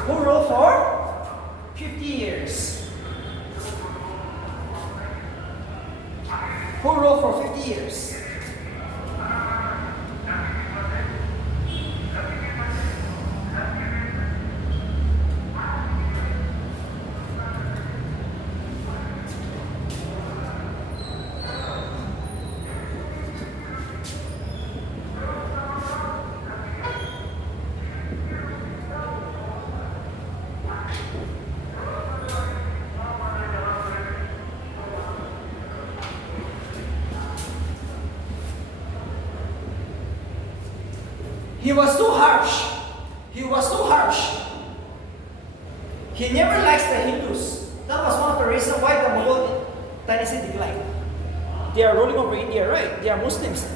Who ruled for 50 years. Who ruled for 50 years. He was too harsh. He was too harsh. He never likes the Hindus. That was one of the reasons why the Mughal dynasty declined. They are ruling over India, right? They are Muslims.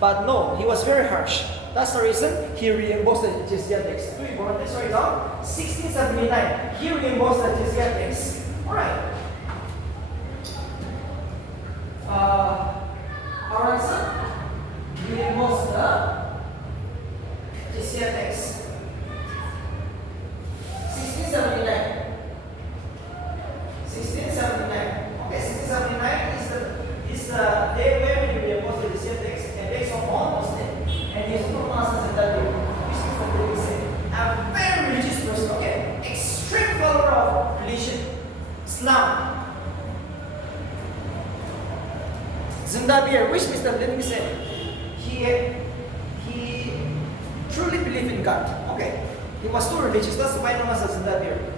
But no, he was very harsh. That's the reason he reimbursed the jizya tax. Too important. Let's write down. 1679. He reimbursed the jizya tax. Alright. Aurangzeb reimbursed the jizya tax. 1679. 1679. Okay, 1679 is the day where he reimbursed the jizya tax and takes on non-Muslim. And he is known as Zindagi, which is the religion. A very religious person. Okay, extreme follower of religion, Islam. Zindabir, which means the living saint. He truly believed in God. Okay, he was too religious. That's why known as Zindabir.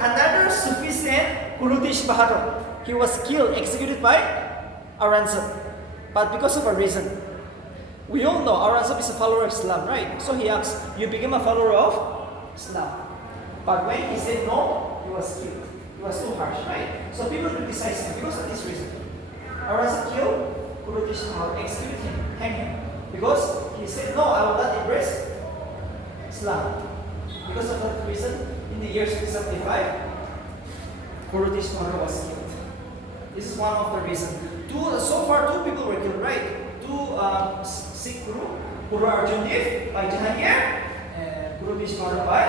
Another Sufi saint, Kurutish Bahadur. He was killed, executed by Aurangzeb. But because of a reason. We all know Aurangzeb is a follower of Islam, right? So he asks, you became a follower of Islam. But when he said no, he was killed. He was too harsh, right? So people criticize him because of this reason. Aurangzeb killed Kurutish Bahadur, executed him, hanged him. Because he said, no, I will not embrace Islam. Because of that reason, in the year 1675, Kurutish Bahadur was killed. This is one of the reasons. So far, two people were killed, right? Two Sikh Guru Arjan Dev by Jahangir, and Kurutish Bahadur by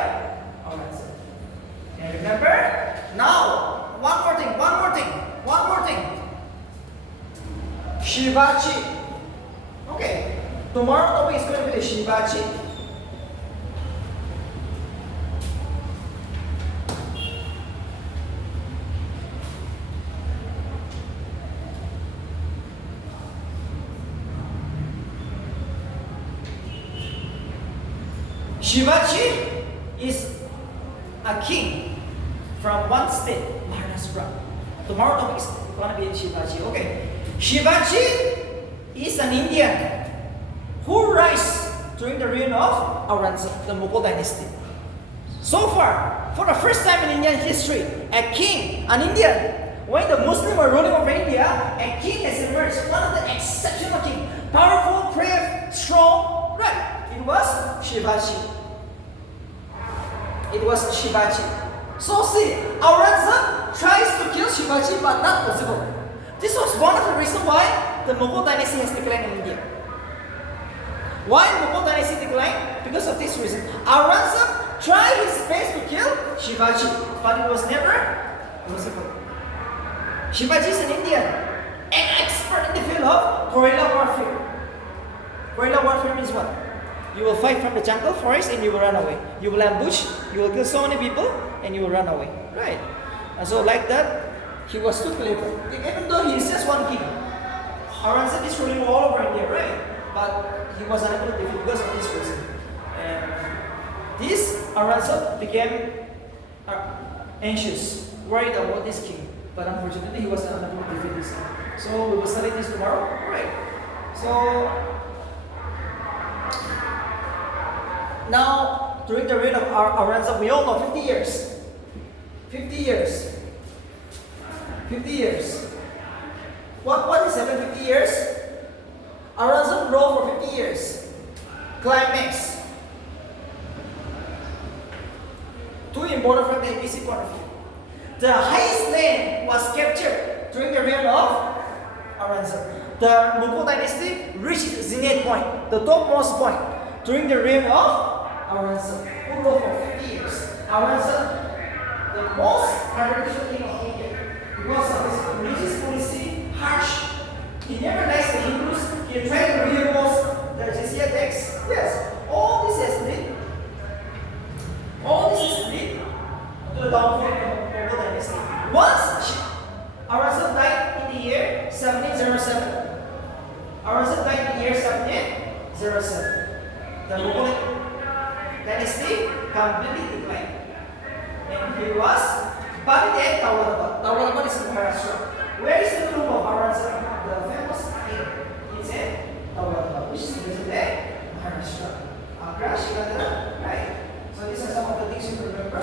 Aurangzeb. And remember, now, one more thing. Shivaji. Okay, tomorrow topic is going to be Shivaji. Shivaji is a king from one state, Maharashtra. Tomorrow topic is going to be Shivaji. Okay, Shivaji is an Indian who rise during the reign of Aurangzeb, the Mughal dynasty. So far, for the first time in Indian history, a king, an Indian, when the Muslims were ruling over India, a king has emerged, one of the exceptional king, powerful, brave, strong, right? It was Shivaji. It was Shivaji. So see, Aurangzeb tries to kill Shivaji, but not possible. This was one of the reasons why the Mughal dynasty has declined in India. Why Mughal dynasty declined? Because of this reason. Aurangzeb tried his best to kill Shivaji, but it was never possible. Shivaji is an Indian, an expert in the field of guerrilla warfare. Guerrilla warfare means what? You will fight from the jungle, forest, and you will run away. You will ambush, you will kill so many people, and you will run away. Right? And so like that, he was too clever. Even though he is just one king, Aurangzeb is ruling all over India, right? But he was unable to defeat because of this reason. And this Aurangzeb became anxious, worried about this king. But unfortunately, he was unable to defeat this king. So we will study this tomorrow, right? So now, during the reign of Aurangzeb, we all know 50 years. 50 years. 50 years. What is happened 50 years? Aurangzeb ruled for 50 years. Climax. Too important from the ABC point of view. The highest land was captured during the reign of Aurangzeb. The Mughal dynasty reached its zenith point, the topmost point, during the reign of Aurangzeb, who ruled for 50 years. Aurangzeb, the most controversial king of India, because of his religious policy, harsh. He never likes the Hindus. He tried to reinforce the jizya tax. Yes, all this has led to the downfall of the Mughal dynasty. Once Aurangzeb died in the year 1707. Aurangzeb died in the year 1707. The Mughal dynasty completely declined. And he was buried at Aurangabad. Aurangabad is in Maharashtra. Where is the tomb of Aurangzeb, the famous king? It's in Aurangabad, which is today Maharashtra. Agra, Shikandra, right? So these are some of the things you can remember.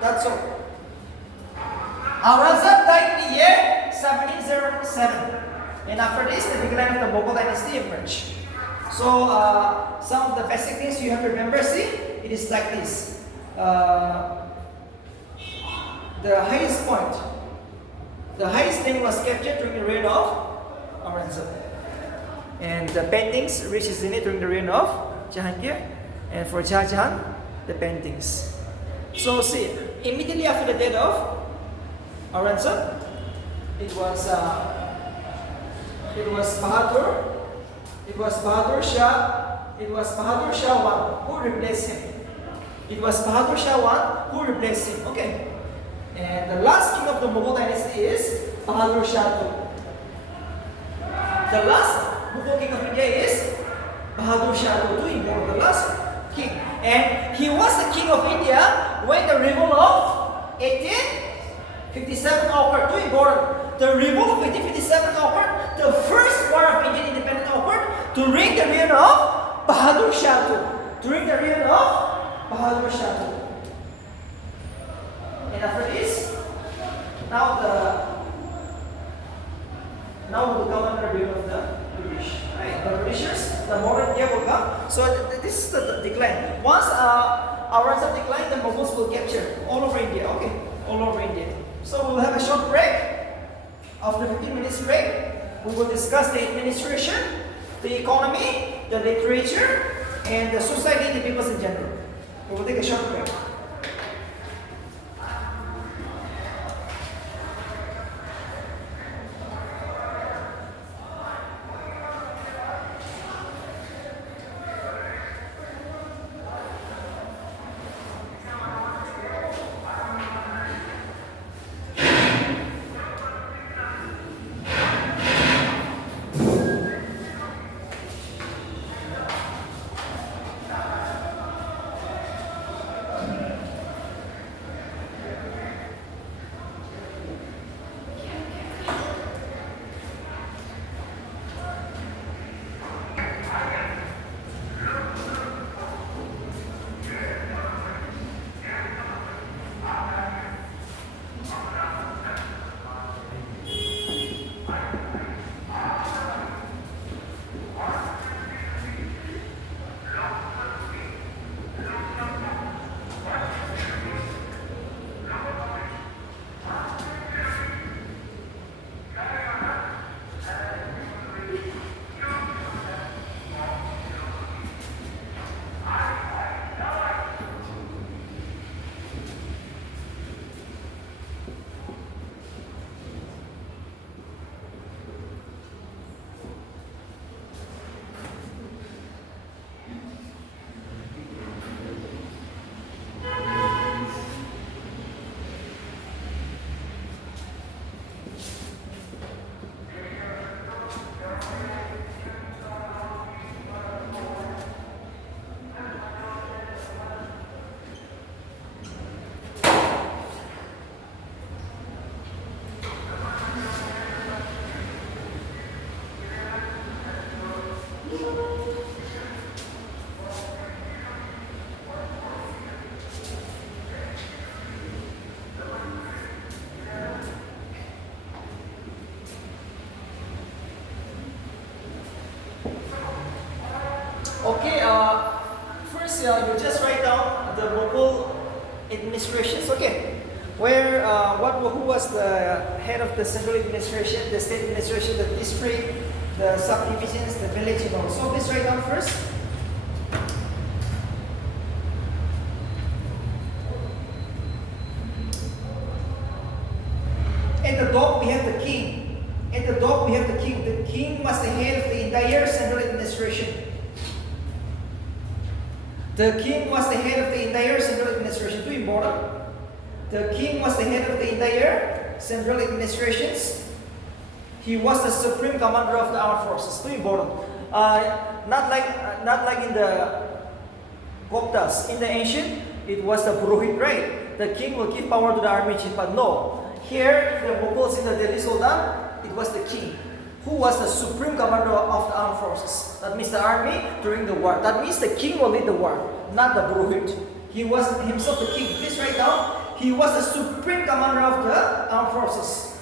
That's all. Aurangzeb died in the year 1707. And after this, the decline of the Mughal dynasty emerged. So, some of the basic things you have to remember, see, it is like this. The highest point, the highest thing was captured during the reign of Aurangzeb. And the paintings reached zenith during the reign of Jahangir. And for Shah Jahan, the paintings. So see, immediately after the death of Aurangzeb, it was Bahadur Shah I who replaced him. It was Bahadur Shah I who replaced him. Okay. And the last king of the Mughal dynasty is Bahadur Shah II. The last Mughal king of India is Bahadur Shah II, the last king. And he was the king of India when the revolt of 1857 occurred. Too important. The revolt of 1857 occurred. The first war of Indian independence occurred during the reign of Bahadur Shah II. During the reign of Bahadur Shah II. And after this, now will come under the reign of the British. Right? The Britishers, the modern India will come. So this is the decline. Once Aurangzeb declined, the Mughals will capture all over India. Okay, all over India. So we will have a short break. After 15 minutes break, we will discuss the administration, the economy, the literature, and the society, the peoples in general. We will take a short break. Okay, who was the head of the central administration, the state administration, the district, the subdivisions, the village, and all. So please write down first. At the top, we have the king. At the top, we have the king. The king was the head of the entire central administration. The king was the head of the entire central administration. Too important. The king was the head of the entire central administrations. He was the supreme commander of the armed forces. Too important. Not like in the Guptas. In the ancient, it was the Purohit, right? The king will give power to the army chief, but no. Here, the Mughals in the Delhi Sultan, it was the king, who was the supreme commander of the armed forces. That means the army during the war. That means the king will lead the war, not the Purohit. He was himself the king. Please write down. He was the supreme commander of the armed forces.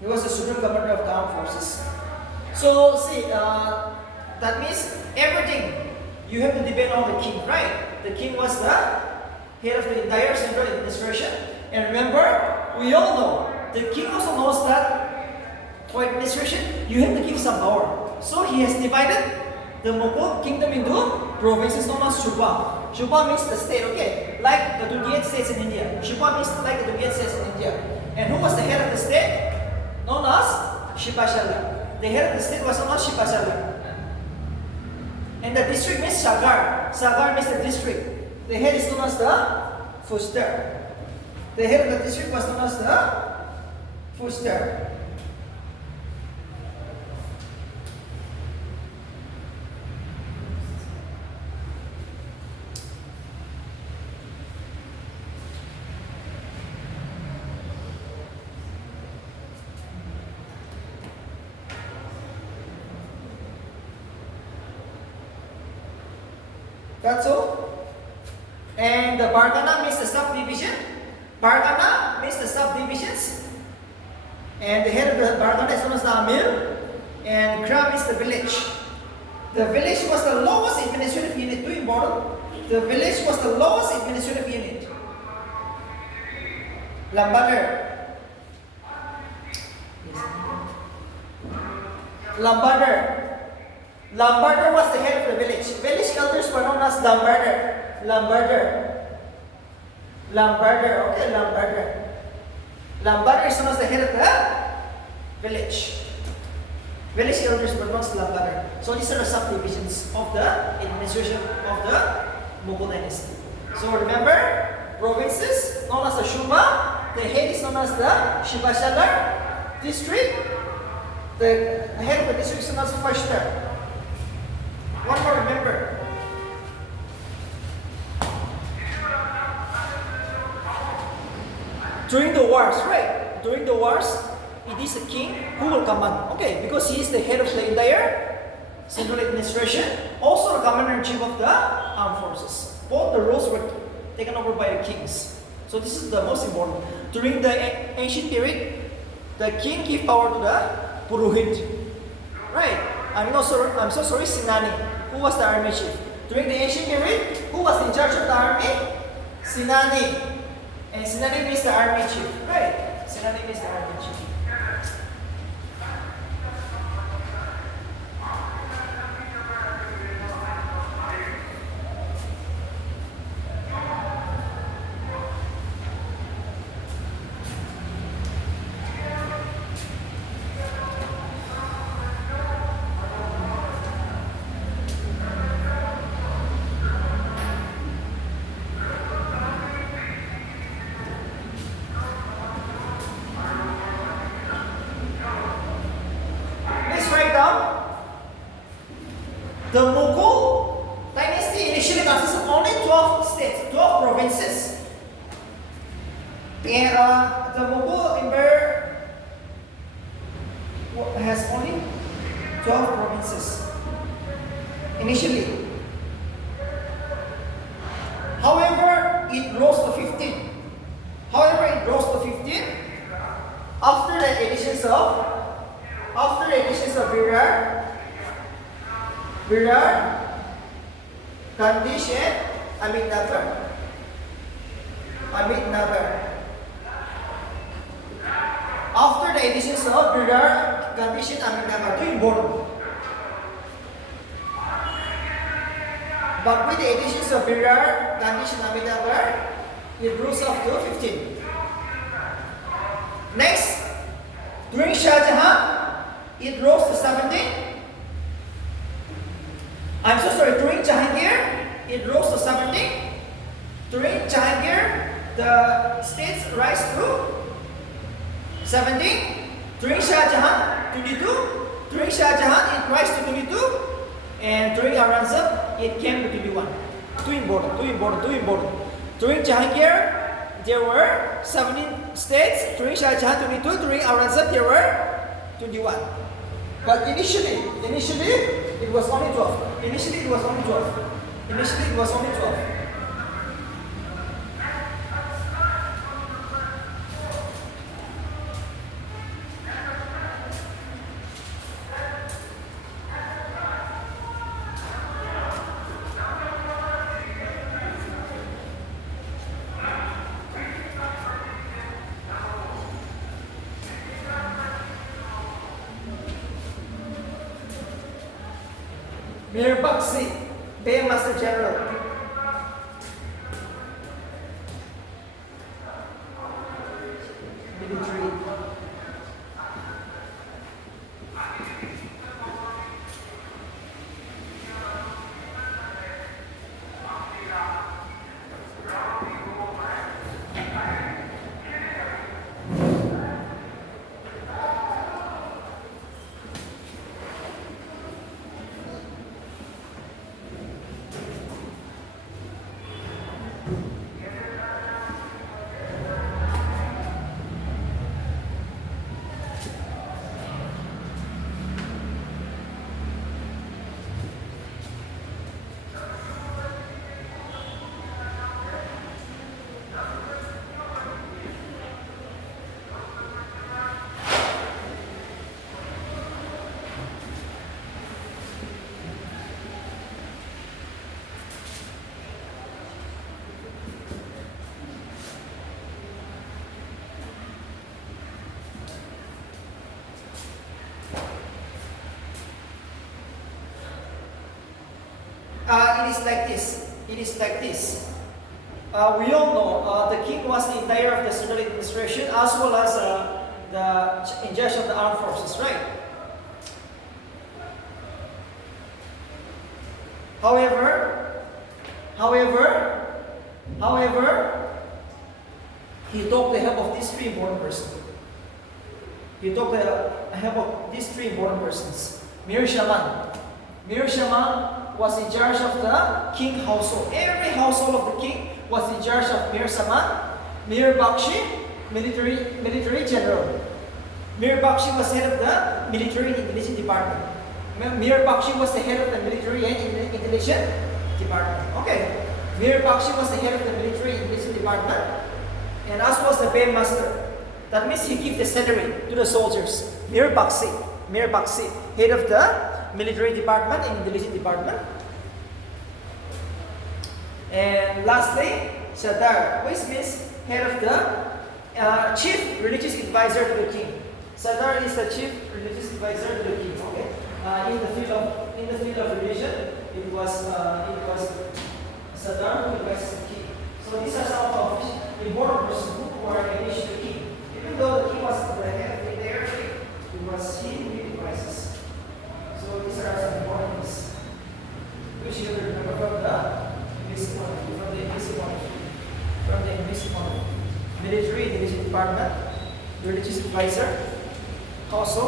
He was the supreme commander of the armed forces. So see, that means everything you have to depend on the king, right? The king was the head of the entire central administration. And remember, we all know, the king also knows that for administration, you have to give some power. So he has divided the Mughal kingdom into provinces known as Shuba. Shuba means the state, okay? Like the 28 states in India. Shuba means like the 28 states in India. And who was the head of the state? Known as Shipashala. The head of the state was known as Shipashala. And the district means Sagar. Sagar means the district. The head is known as the Fuster. The head of the district was known as the Fuster. That's all. And the Bargana means the subdivision. Bargana means the subdivisions. And the head of the Bargana is known as the Amir. And Gram is the village. The village was the lowest administrative unit. Too important. The village was the lowest administrative unit. Lambader. Lambader. Lambader was the head of the village. Village elders were known as Lambader. Lambader. Lambader. Okay, Lambader. Lambader is known as the head of the village. Village elders were known as Lambader. So these are the subdivisions of the administration of the Mughal dynasty. So remember, provinces known as the Shuba. The head is known as the Shibashalar district. The head of the district is known as Fashtar. One more, remember. During the wars, right? During the wars, it is the king who will command. Okay, because he is the head of the entire central administration, also the commander-in-chief of the armed forces. Both the roles were taken over by the kings. So this is the most important. During the ancient period, the king gave power to the Purohit. Right? I'm so sorry, Sinani. Who was the army chief? During the ancient period, who was in charge of the army? Sinani. And Sinani means the army chief. Right? Sinani means the army chief. The Mughal dynasty initially consisted of only 12 states, 12 provinces. And the Mughal Empire has only 12 provinces initially. However, it rose to 15. After the additions of Virar, condition Amitabha. After the editions of Birar, condition Amitabha, too important. But with the editions of Birar, condition Amitabha, it rose up to 15. Next, during Shah Jahan, it rose to 17. I'm so sorry, during Jahangir, it rose to 17. During Jahangir, the states rise to 17. During Shah Jahan, 22. During Shah Jahan, it rise to 22. And during Aurangzeb, it came to 21. Too important. During Jahangir, there were 17 states. During Shah Jahan, 22. During Aurangzeb, there were 21. But initially, it was only 12. Initially, it was only 12. Mir Bakshi, Paymaster General. Military. It is like this. We all know the king was the entire of the central administration as well as the in charge of the armed forces, right? However, he took the help of these three important persons. Mir Shaman was in charge of the king household. Every household of the king was in charge of Mir Shaman. Mir Bakshi, military general. Mir Bakshi was head of the military and intelligence department. Mir Bakshi was the head of the military and intelligence department. Okay. Mir Bakshi was the head of the military and intelligence department, and as was the paymaster. That means he gave the salary to the soldiers. Mir Bakshi, head of the military department and intelligence department. And lastly, Sardar, which means head of the chief religious advisor to the king. Sardar is the chief religious advisor to the king. Okay. In the field of religion, it was Sardar who advises the king. So these are some of the important persons who are engaged to the king. Even though the king was the head of the hierarchy, it was he who advises. So these are some important things which you will remember from the English one. Military intelligence department, religious advisor, also.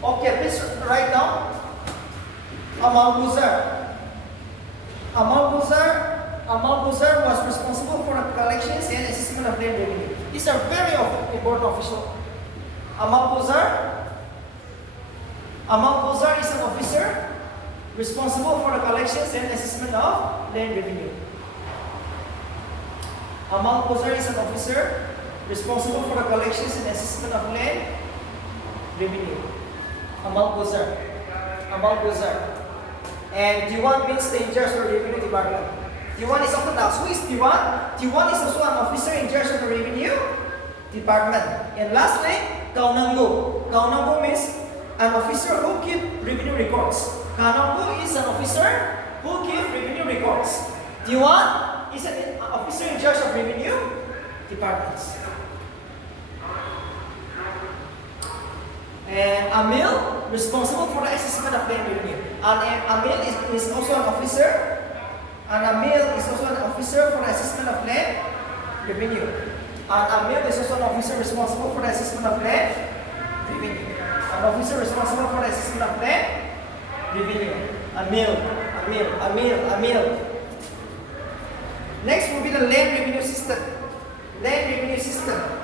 Okay, please write down. Amal Guzar was responsible for the collections and assessment of land revenue. These are very important official. Amal Guzar is an officer responsible for the collections and assessment of land revenue. Amal Guzar is an officer responsible for the collections and assessment of land revenue. Amal Guzar. And Diwan means the in charge of the revenue department. Diwan is often asked, who is Diwan? Diwan is also an officer in charge of the revenue department. And lastly, Kaunanggo. Kaunanggo means an officer who keeps revenue records. Kaunanggo is an officer who keeps revenue records. Diwan is an officer in charge of revenue departments. And Amil, responsible for the assessment of land revenue. And Amil is also an officer. And Amil is also an officer for the assessment of land revenue. And Amil is also an officer responsible for the assessment of land revenue. An officer responsible for the assessment of land revenue. Amil. Next will be the land revenue system. Land revenue system.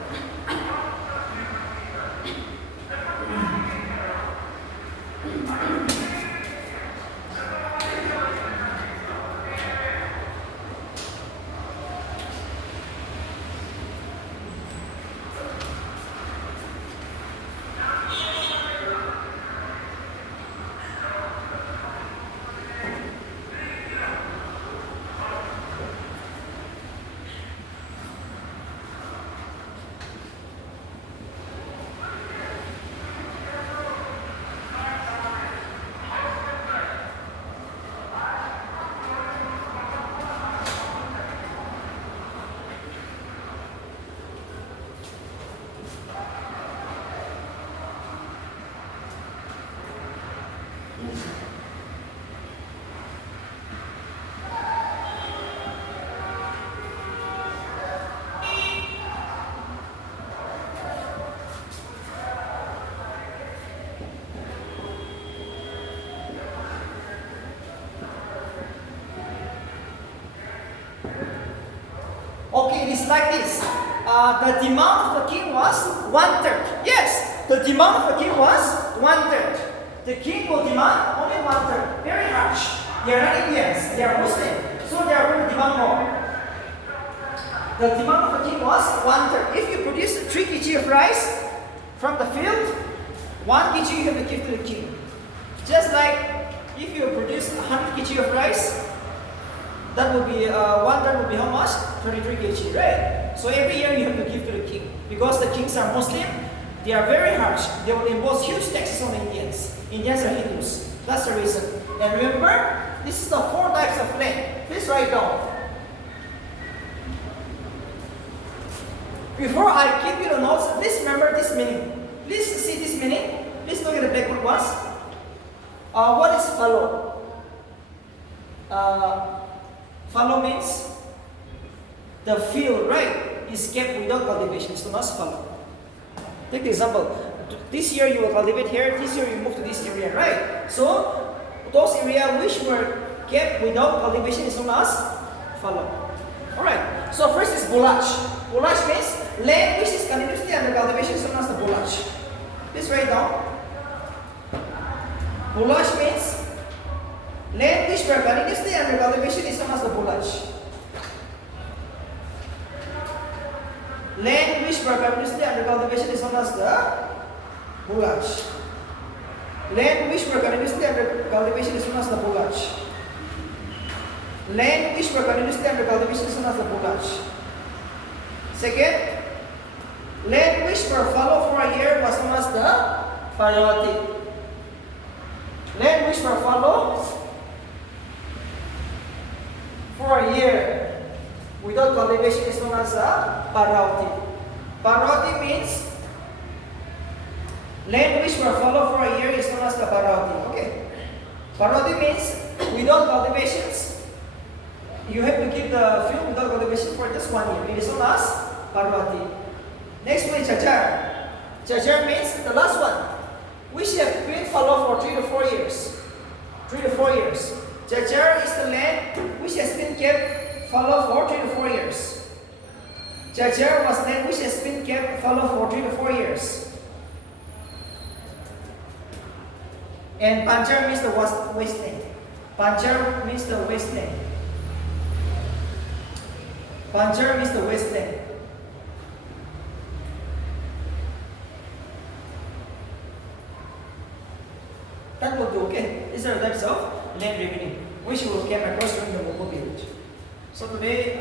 Okay, it is like this. The demand of the king was 1/3. Yes, the demand of the king was 1/3. The king will demand only 1/3. Very harsh. They are not Indians, they are Muslim. So they are going to demand more. The demand of the king was 1/3. If you produce 3 kg of rice from the field, 1 kg you have to give to the king. Just like if you produce 100 kg of rice, that would be 1/3 would be how much? 33 kg, right? So every year you have to give to the king. Because the kings are Muslim, they are very harsh. They will impose huge taxes on the Indians. Indians are Hindus. That's the reason. And remember, this is the 4 types of land. Please write down. Before I give you the notes, please remember this meaning. Please see this meaning. Please look at the blackboard once. What is fallow? Fallow means the field, right, is kept without cultivation. So not fallow. Take the example. This year you will cultivate here. This year you move to this area, right? So those areas which were kept without cultivation is known as fallow. All right. So first is bulaj. Bulaj means land which is continuously under cultivation is known as the bulaj. Please write down. Bulaj means land which were continuously under cultivation is known as the bulaj. Land which were continuously under cultivation is known as the bulaj. Land which were continuously under cultivation is known as the bulaj. Land which were continuously under cultivation is known as the bulaj. Second, land which were fallow for a year was known as the parvati. Land which were fallow for a year without cultivation is known as a parvati. Parvati means land which were fallow for a year is known as the parvati. Okay. Parvati means without cultivations, you have to keep the field without cultivation for just 1 year. It is known as parvati. Next one is chachar. Chachar means the last one. which have been followed for 3 to 4 years. 3 to 4 years. Jajjar is the land which has been kept followed for 3 to 4 years. Jajjar was land which has been kept followed for 3 to 4 years. And Panjar means the wasteland. Panjar means the wasteland. Panjar means the wasteland. That will do, okay? These are the types of land revenue which we will come across during the Mughal period. So today,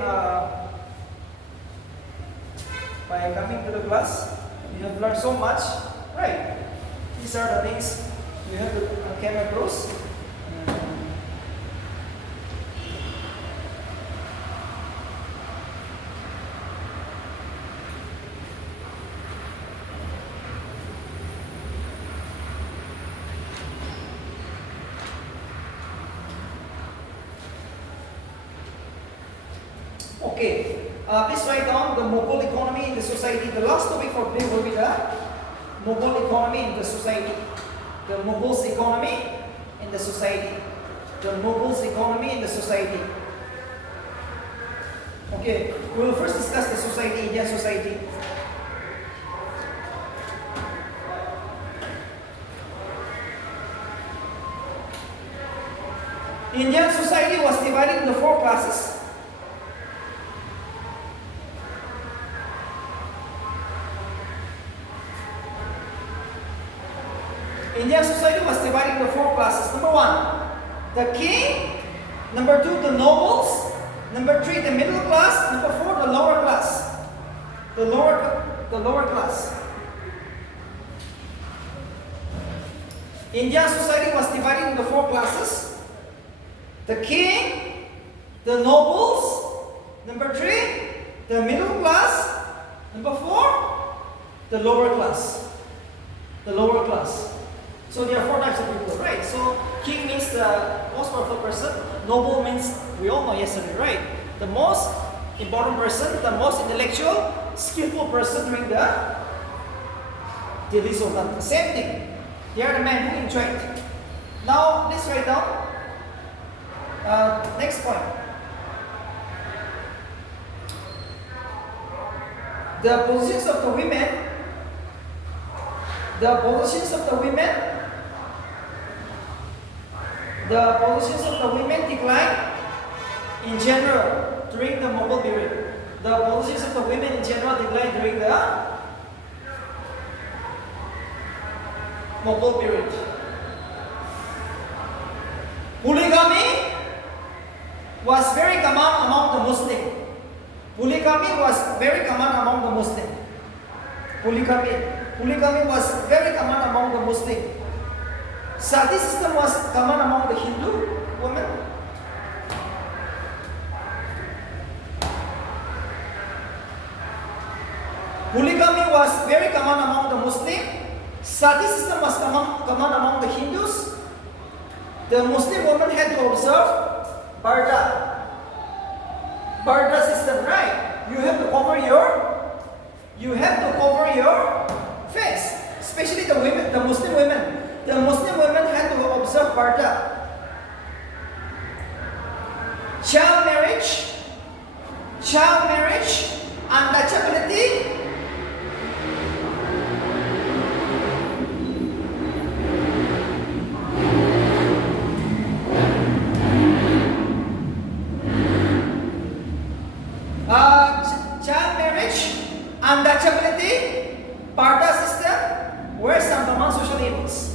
by coming to the class, you have learned so much, right? These are the things you have to come across. Okay, please write down the Mughal economy in the society. The last topic for today will be the Mughal economy in the society. The Mughals economy in the society. The Mughals economy in the society. Okay, we will first discuss the society, Indian society. Indian society was divided into 4 classes. Indian society was divided into 4 classes. Number 1, the king. Number 2, the nobles. Number 3, the middle class. Number 4, the lower class. The lower class. Indian society was divided into 4 classes. The king, the nobles. Number 3, the middle class. Number 4, the lower class. The lower class. So there are 4 types of people, right? So king means the most powerful person. Noble means, we all know yesterday, right? The most important person, the most intellectual, skillful person during the Delhi Sultan. The same thing. They are the men who enjoyed. Now let's write down. Next point. The positions of the women. The positions of the women. The positions of the women declined in general during the Mughal period. The positions of the women in general declined during the Mughal period. Polygamy was very common among the Muslims. Polygamy was very common among the Muslims. Polygamy was very common among the Muslims. Sati system was common among the Hindu women. Polygamy was very common among the Muslims. Sati system was common among the Hindus. The Muslim women had to observe Barda. Barda system, right? You have to cover your face. Especially the women, the Muslim women. The Muslim women had to observe Barda. Child marriage, untouchability, Barda system were some common social evils.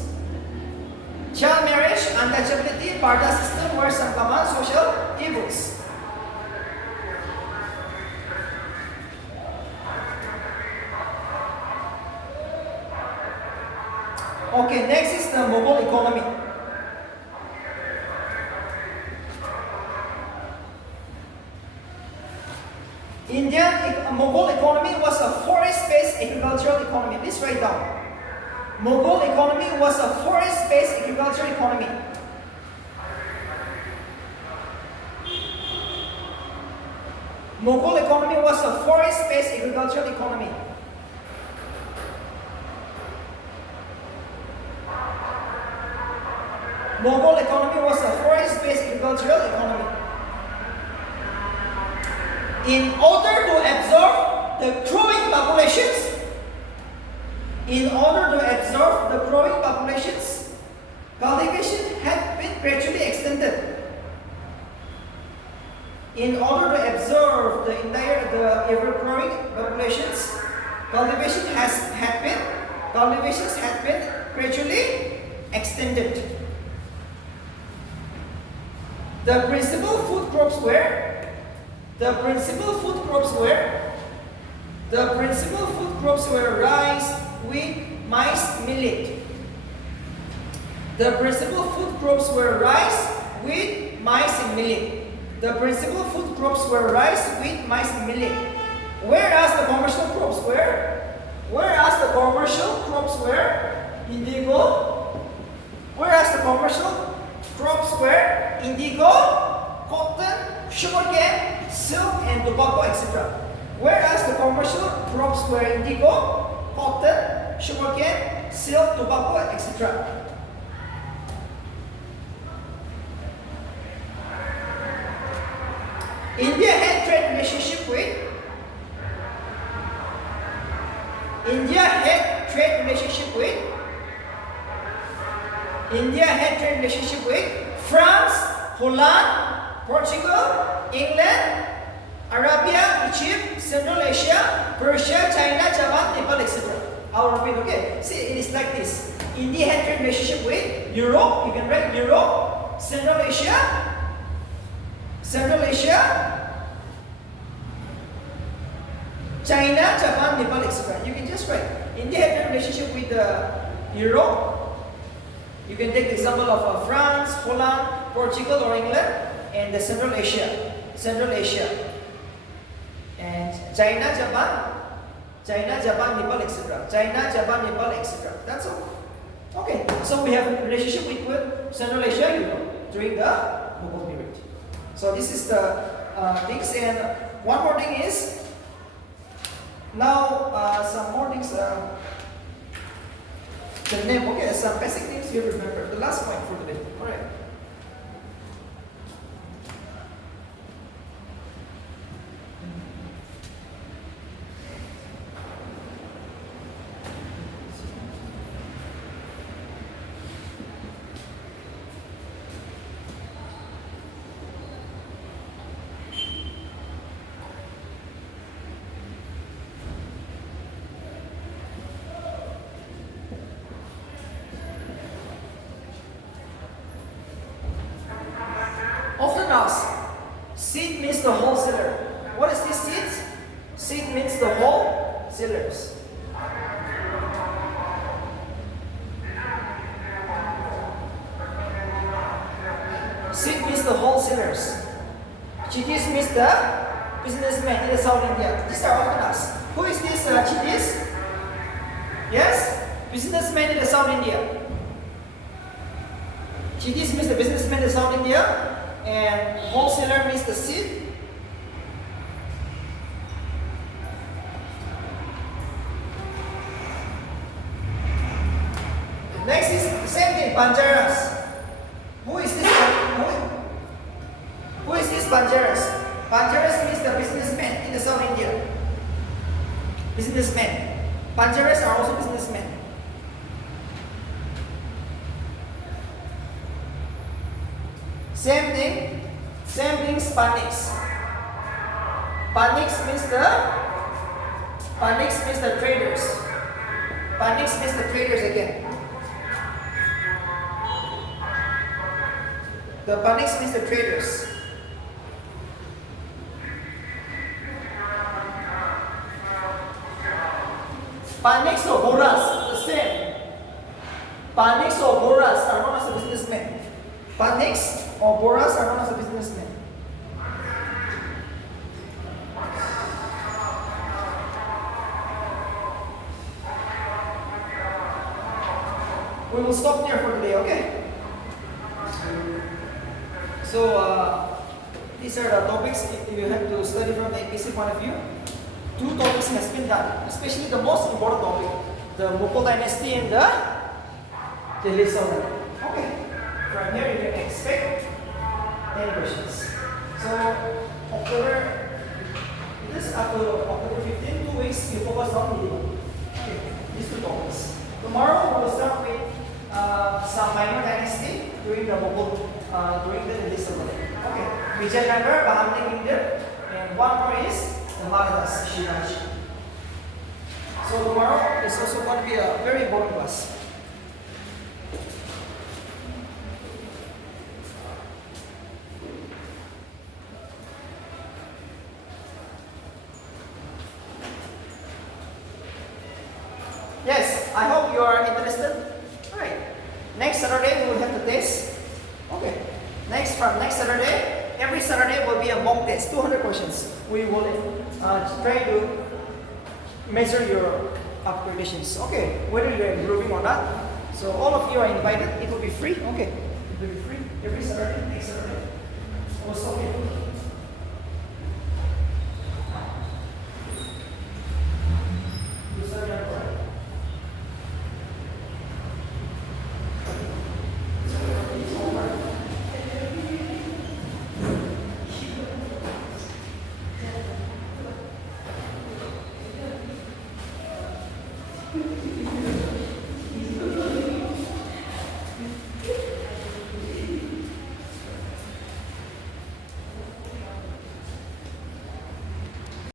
Child marriage, untouchability, Barda system were some common social evils. Okay, next is the Mughal economy. Mughal economy was a forest-based agricultural economy. Please write down. Mughal economy was a forest-based agricultural economy. Mughal economy was a forest-based agricultural economy. Mughal economy was a forest-based agricultural economy. In order to absorb the growing populations, cultivation had been gradually extended. In order to absorb the ever-growing populations, cultivations had been gradually extended. The principal food crops were rice, wheat, maize, millet. The principal food crops were rice, wheat, maize, and millet. The principal food crops were rice, wheat, maize, and millet. Whereas the commercial crops were indigo, cotton, sugarcane, silk, and tobacco, etc. Whereas the commercial crops were indigo, cotton, sugarcane, silk, tobacco, etc. India had trade relationship with France, Holland, Portugal, England, Arabia, Egypt, Central Asia, Persia, China, Japan, Nepal, etc. I'll repeat, okay? See, it is like this. India had trade relationship with Europe, you can write Europe, Central Asia, China, Japan, Nepal, etc. You can just write. India had trade relationship with Europe. You can take the example of France, Holland, Portugal, or England, and the Central Asia, and China, Japan, Nepal, etc. That's all. Okay, so we have a relationship with Central Asia, Europe during the Mughal period. So this is the things, and one more thing is now some more things. The name, okay, some basic names you remember. The last point for today. All right. Often asked, seed means the wholesaler. What is this seed? Seed means the wholesalers. Seed means the wholesalers. Chittis means the businessman in the South India. These are often asked. Who is this Chittis? Yes? Businessman in the South India. Chittis means the businessman in the South India. And wholesaler means the seed. Next is the same thing, Banjaras. Who is this Banjaras? Banjaras means the businessman in the South India. Businessmen. Banjaras are also businessmen. Same thing, Spanics. Panics means the traders. Panics means the traders again. The panics means the traders. Panics or boras, the same. Panics or boras are known as the businessmen. Panics or boras are known as the businessmen. We will stop there for today, okay? So, these are the topics you have to study from the APC point of view. 2 topics has been done, especially the most important topic, the Mughal dynasty and the Delhi Sultanate. Okay. from here you can expect 10 questions. So October, it is up to October 15, 2 weeks, you focus on medieval. Okay, these 2 topics. Tomorrow we will start with some minor dynasty during the Mughal, during the dynasty. Okay, Vijayanagara, Bahamani Kingdom, and one more is the Marathas, Shivaji. So tomorrow is also going to be a very important class. Yes, I hope you are interested. Alright. Next Saturday we will have the test. Okay. From next Saturday, every Saturday will be a mock test, 200 questions. We will try to measure your upgradations. Okay, whether you're improving or not. So all of you are invited. It will be free. Okay. It will be free every Saturday, next Saturday. Also, okay.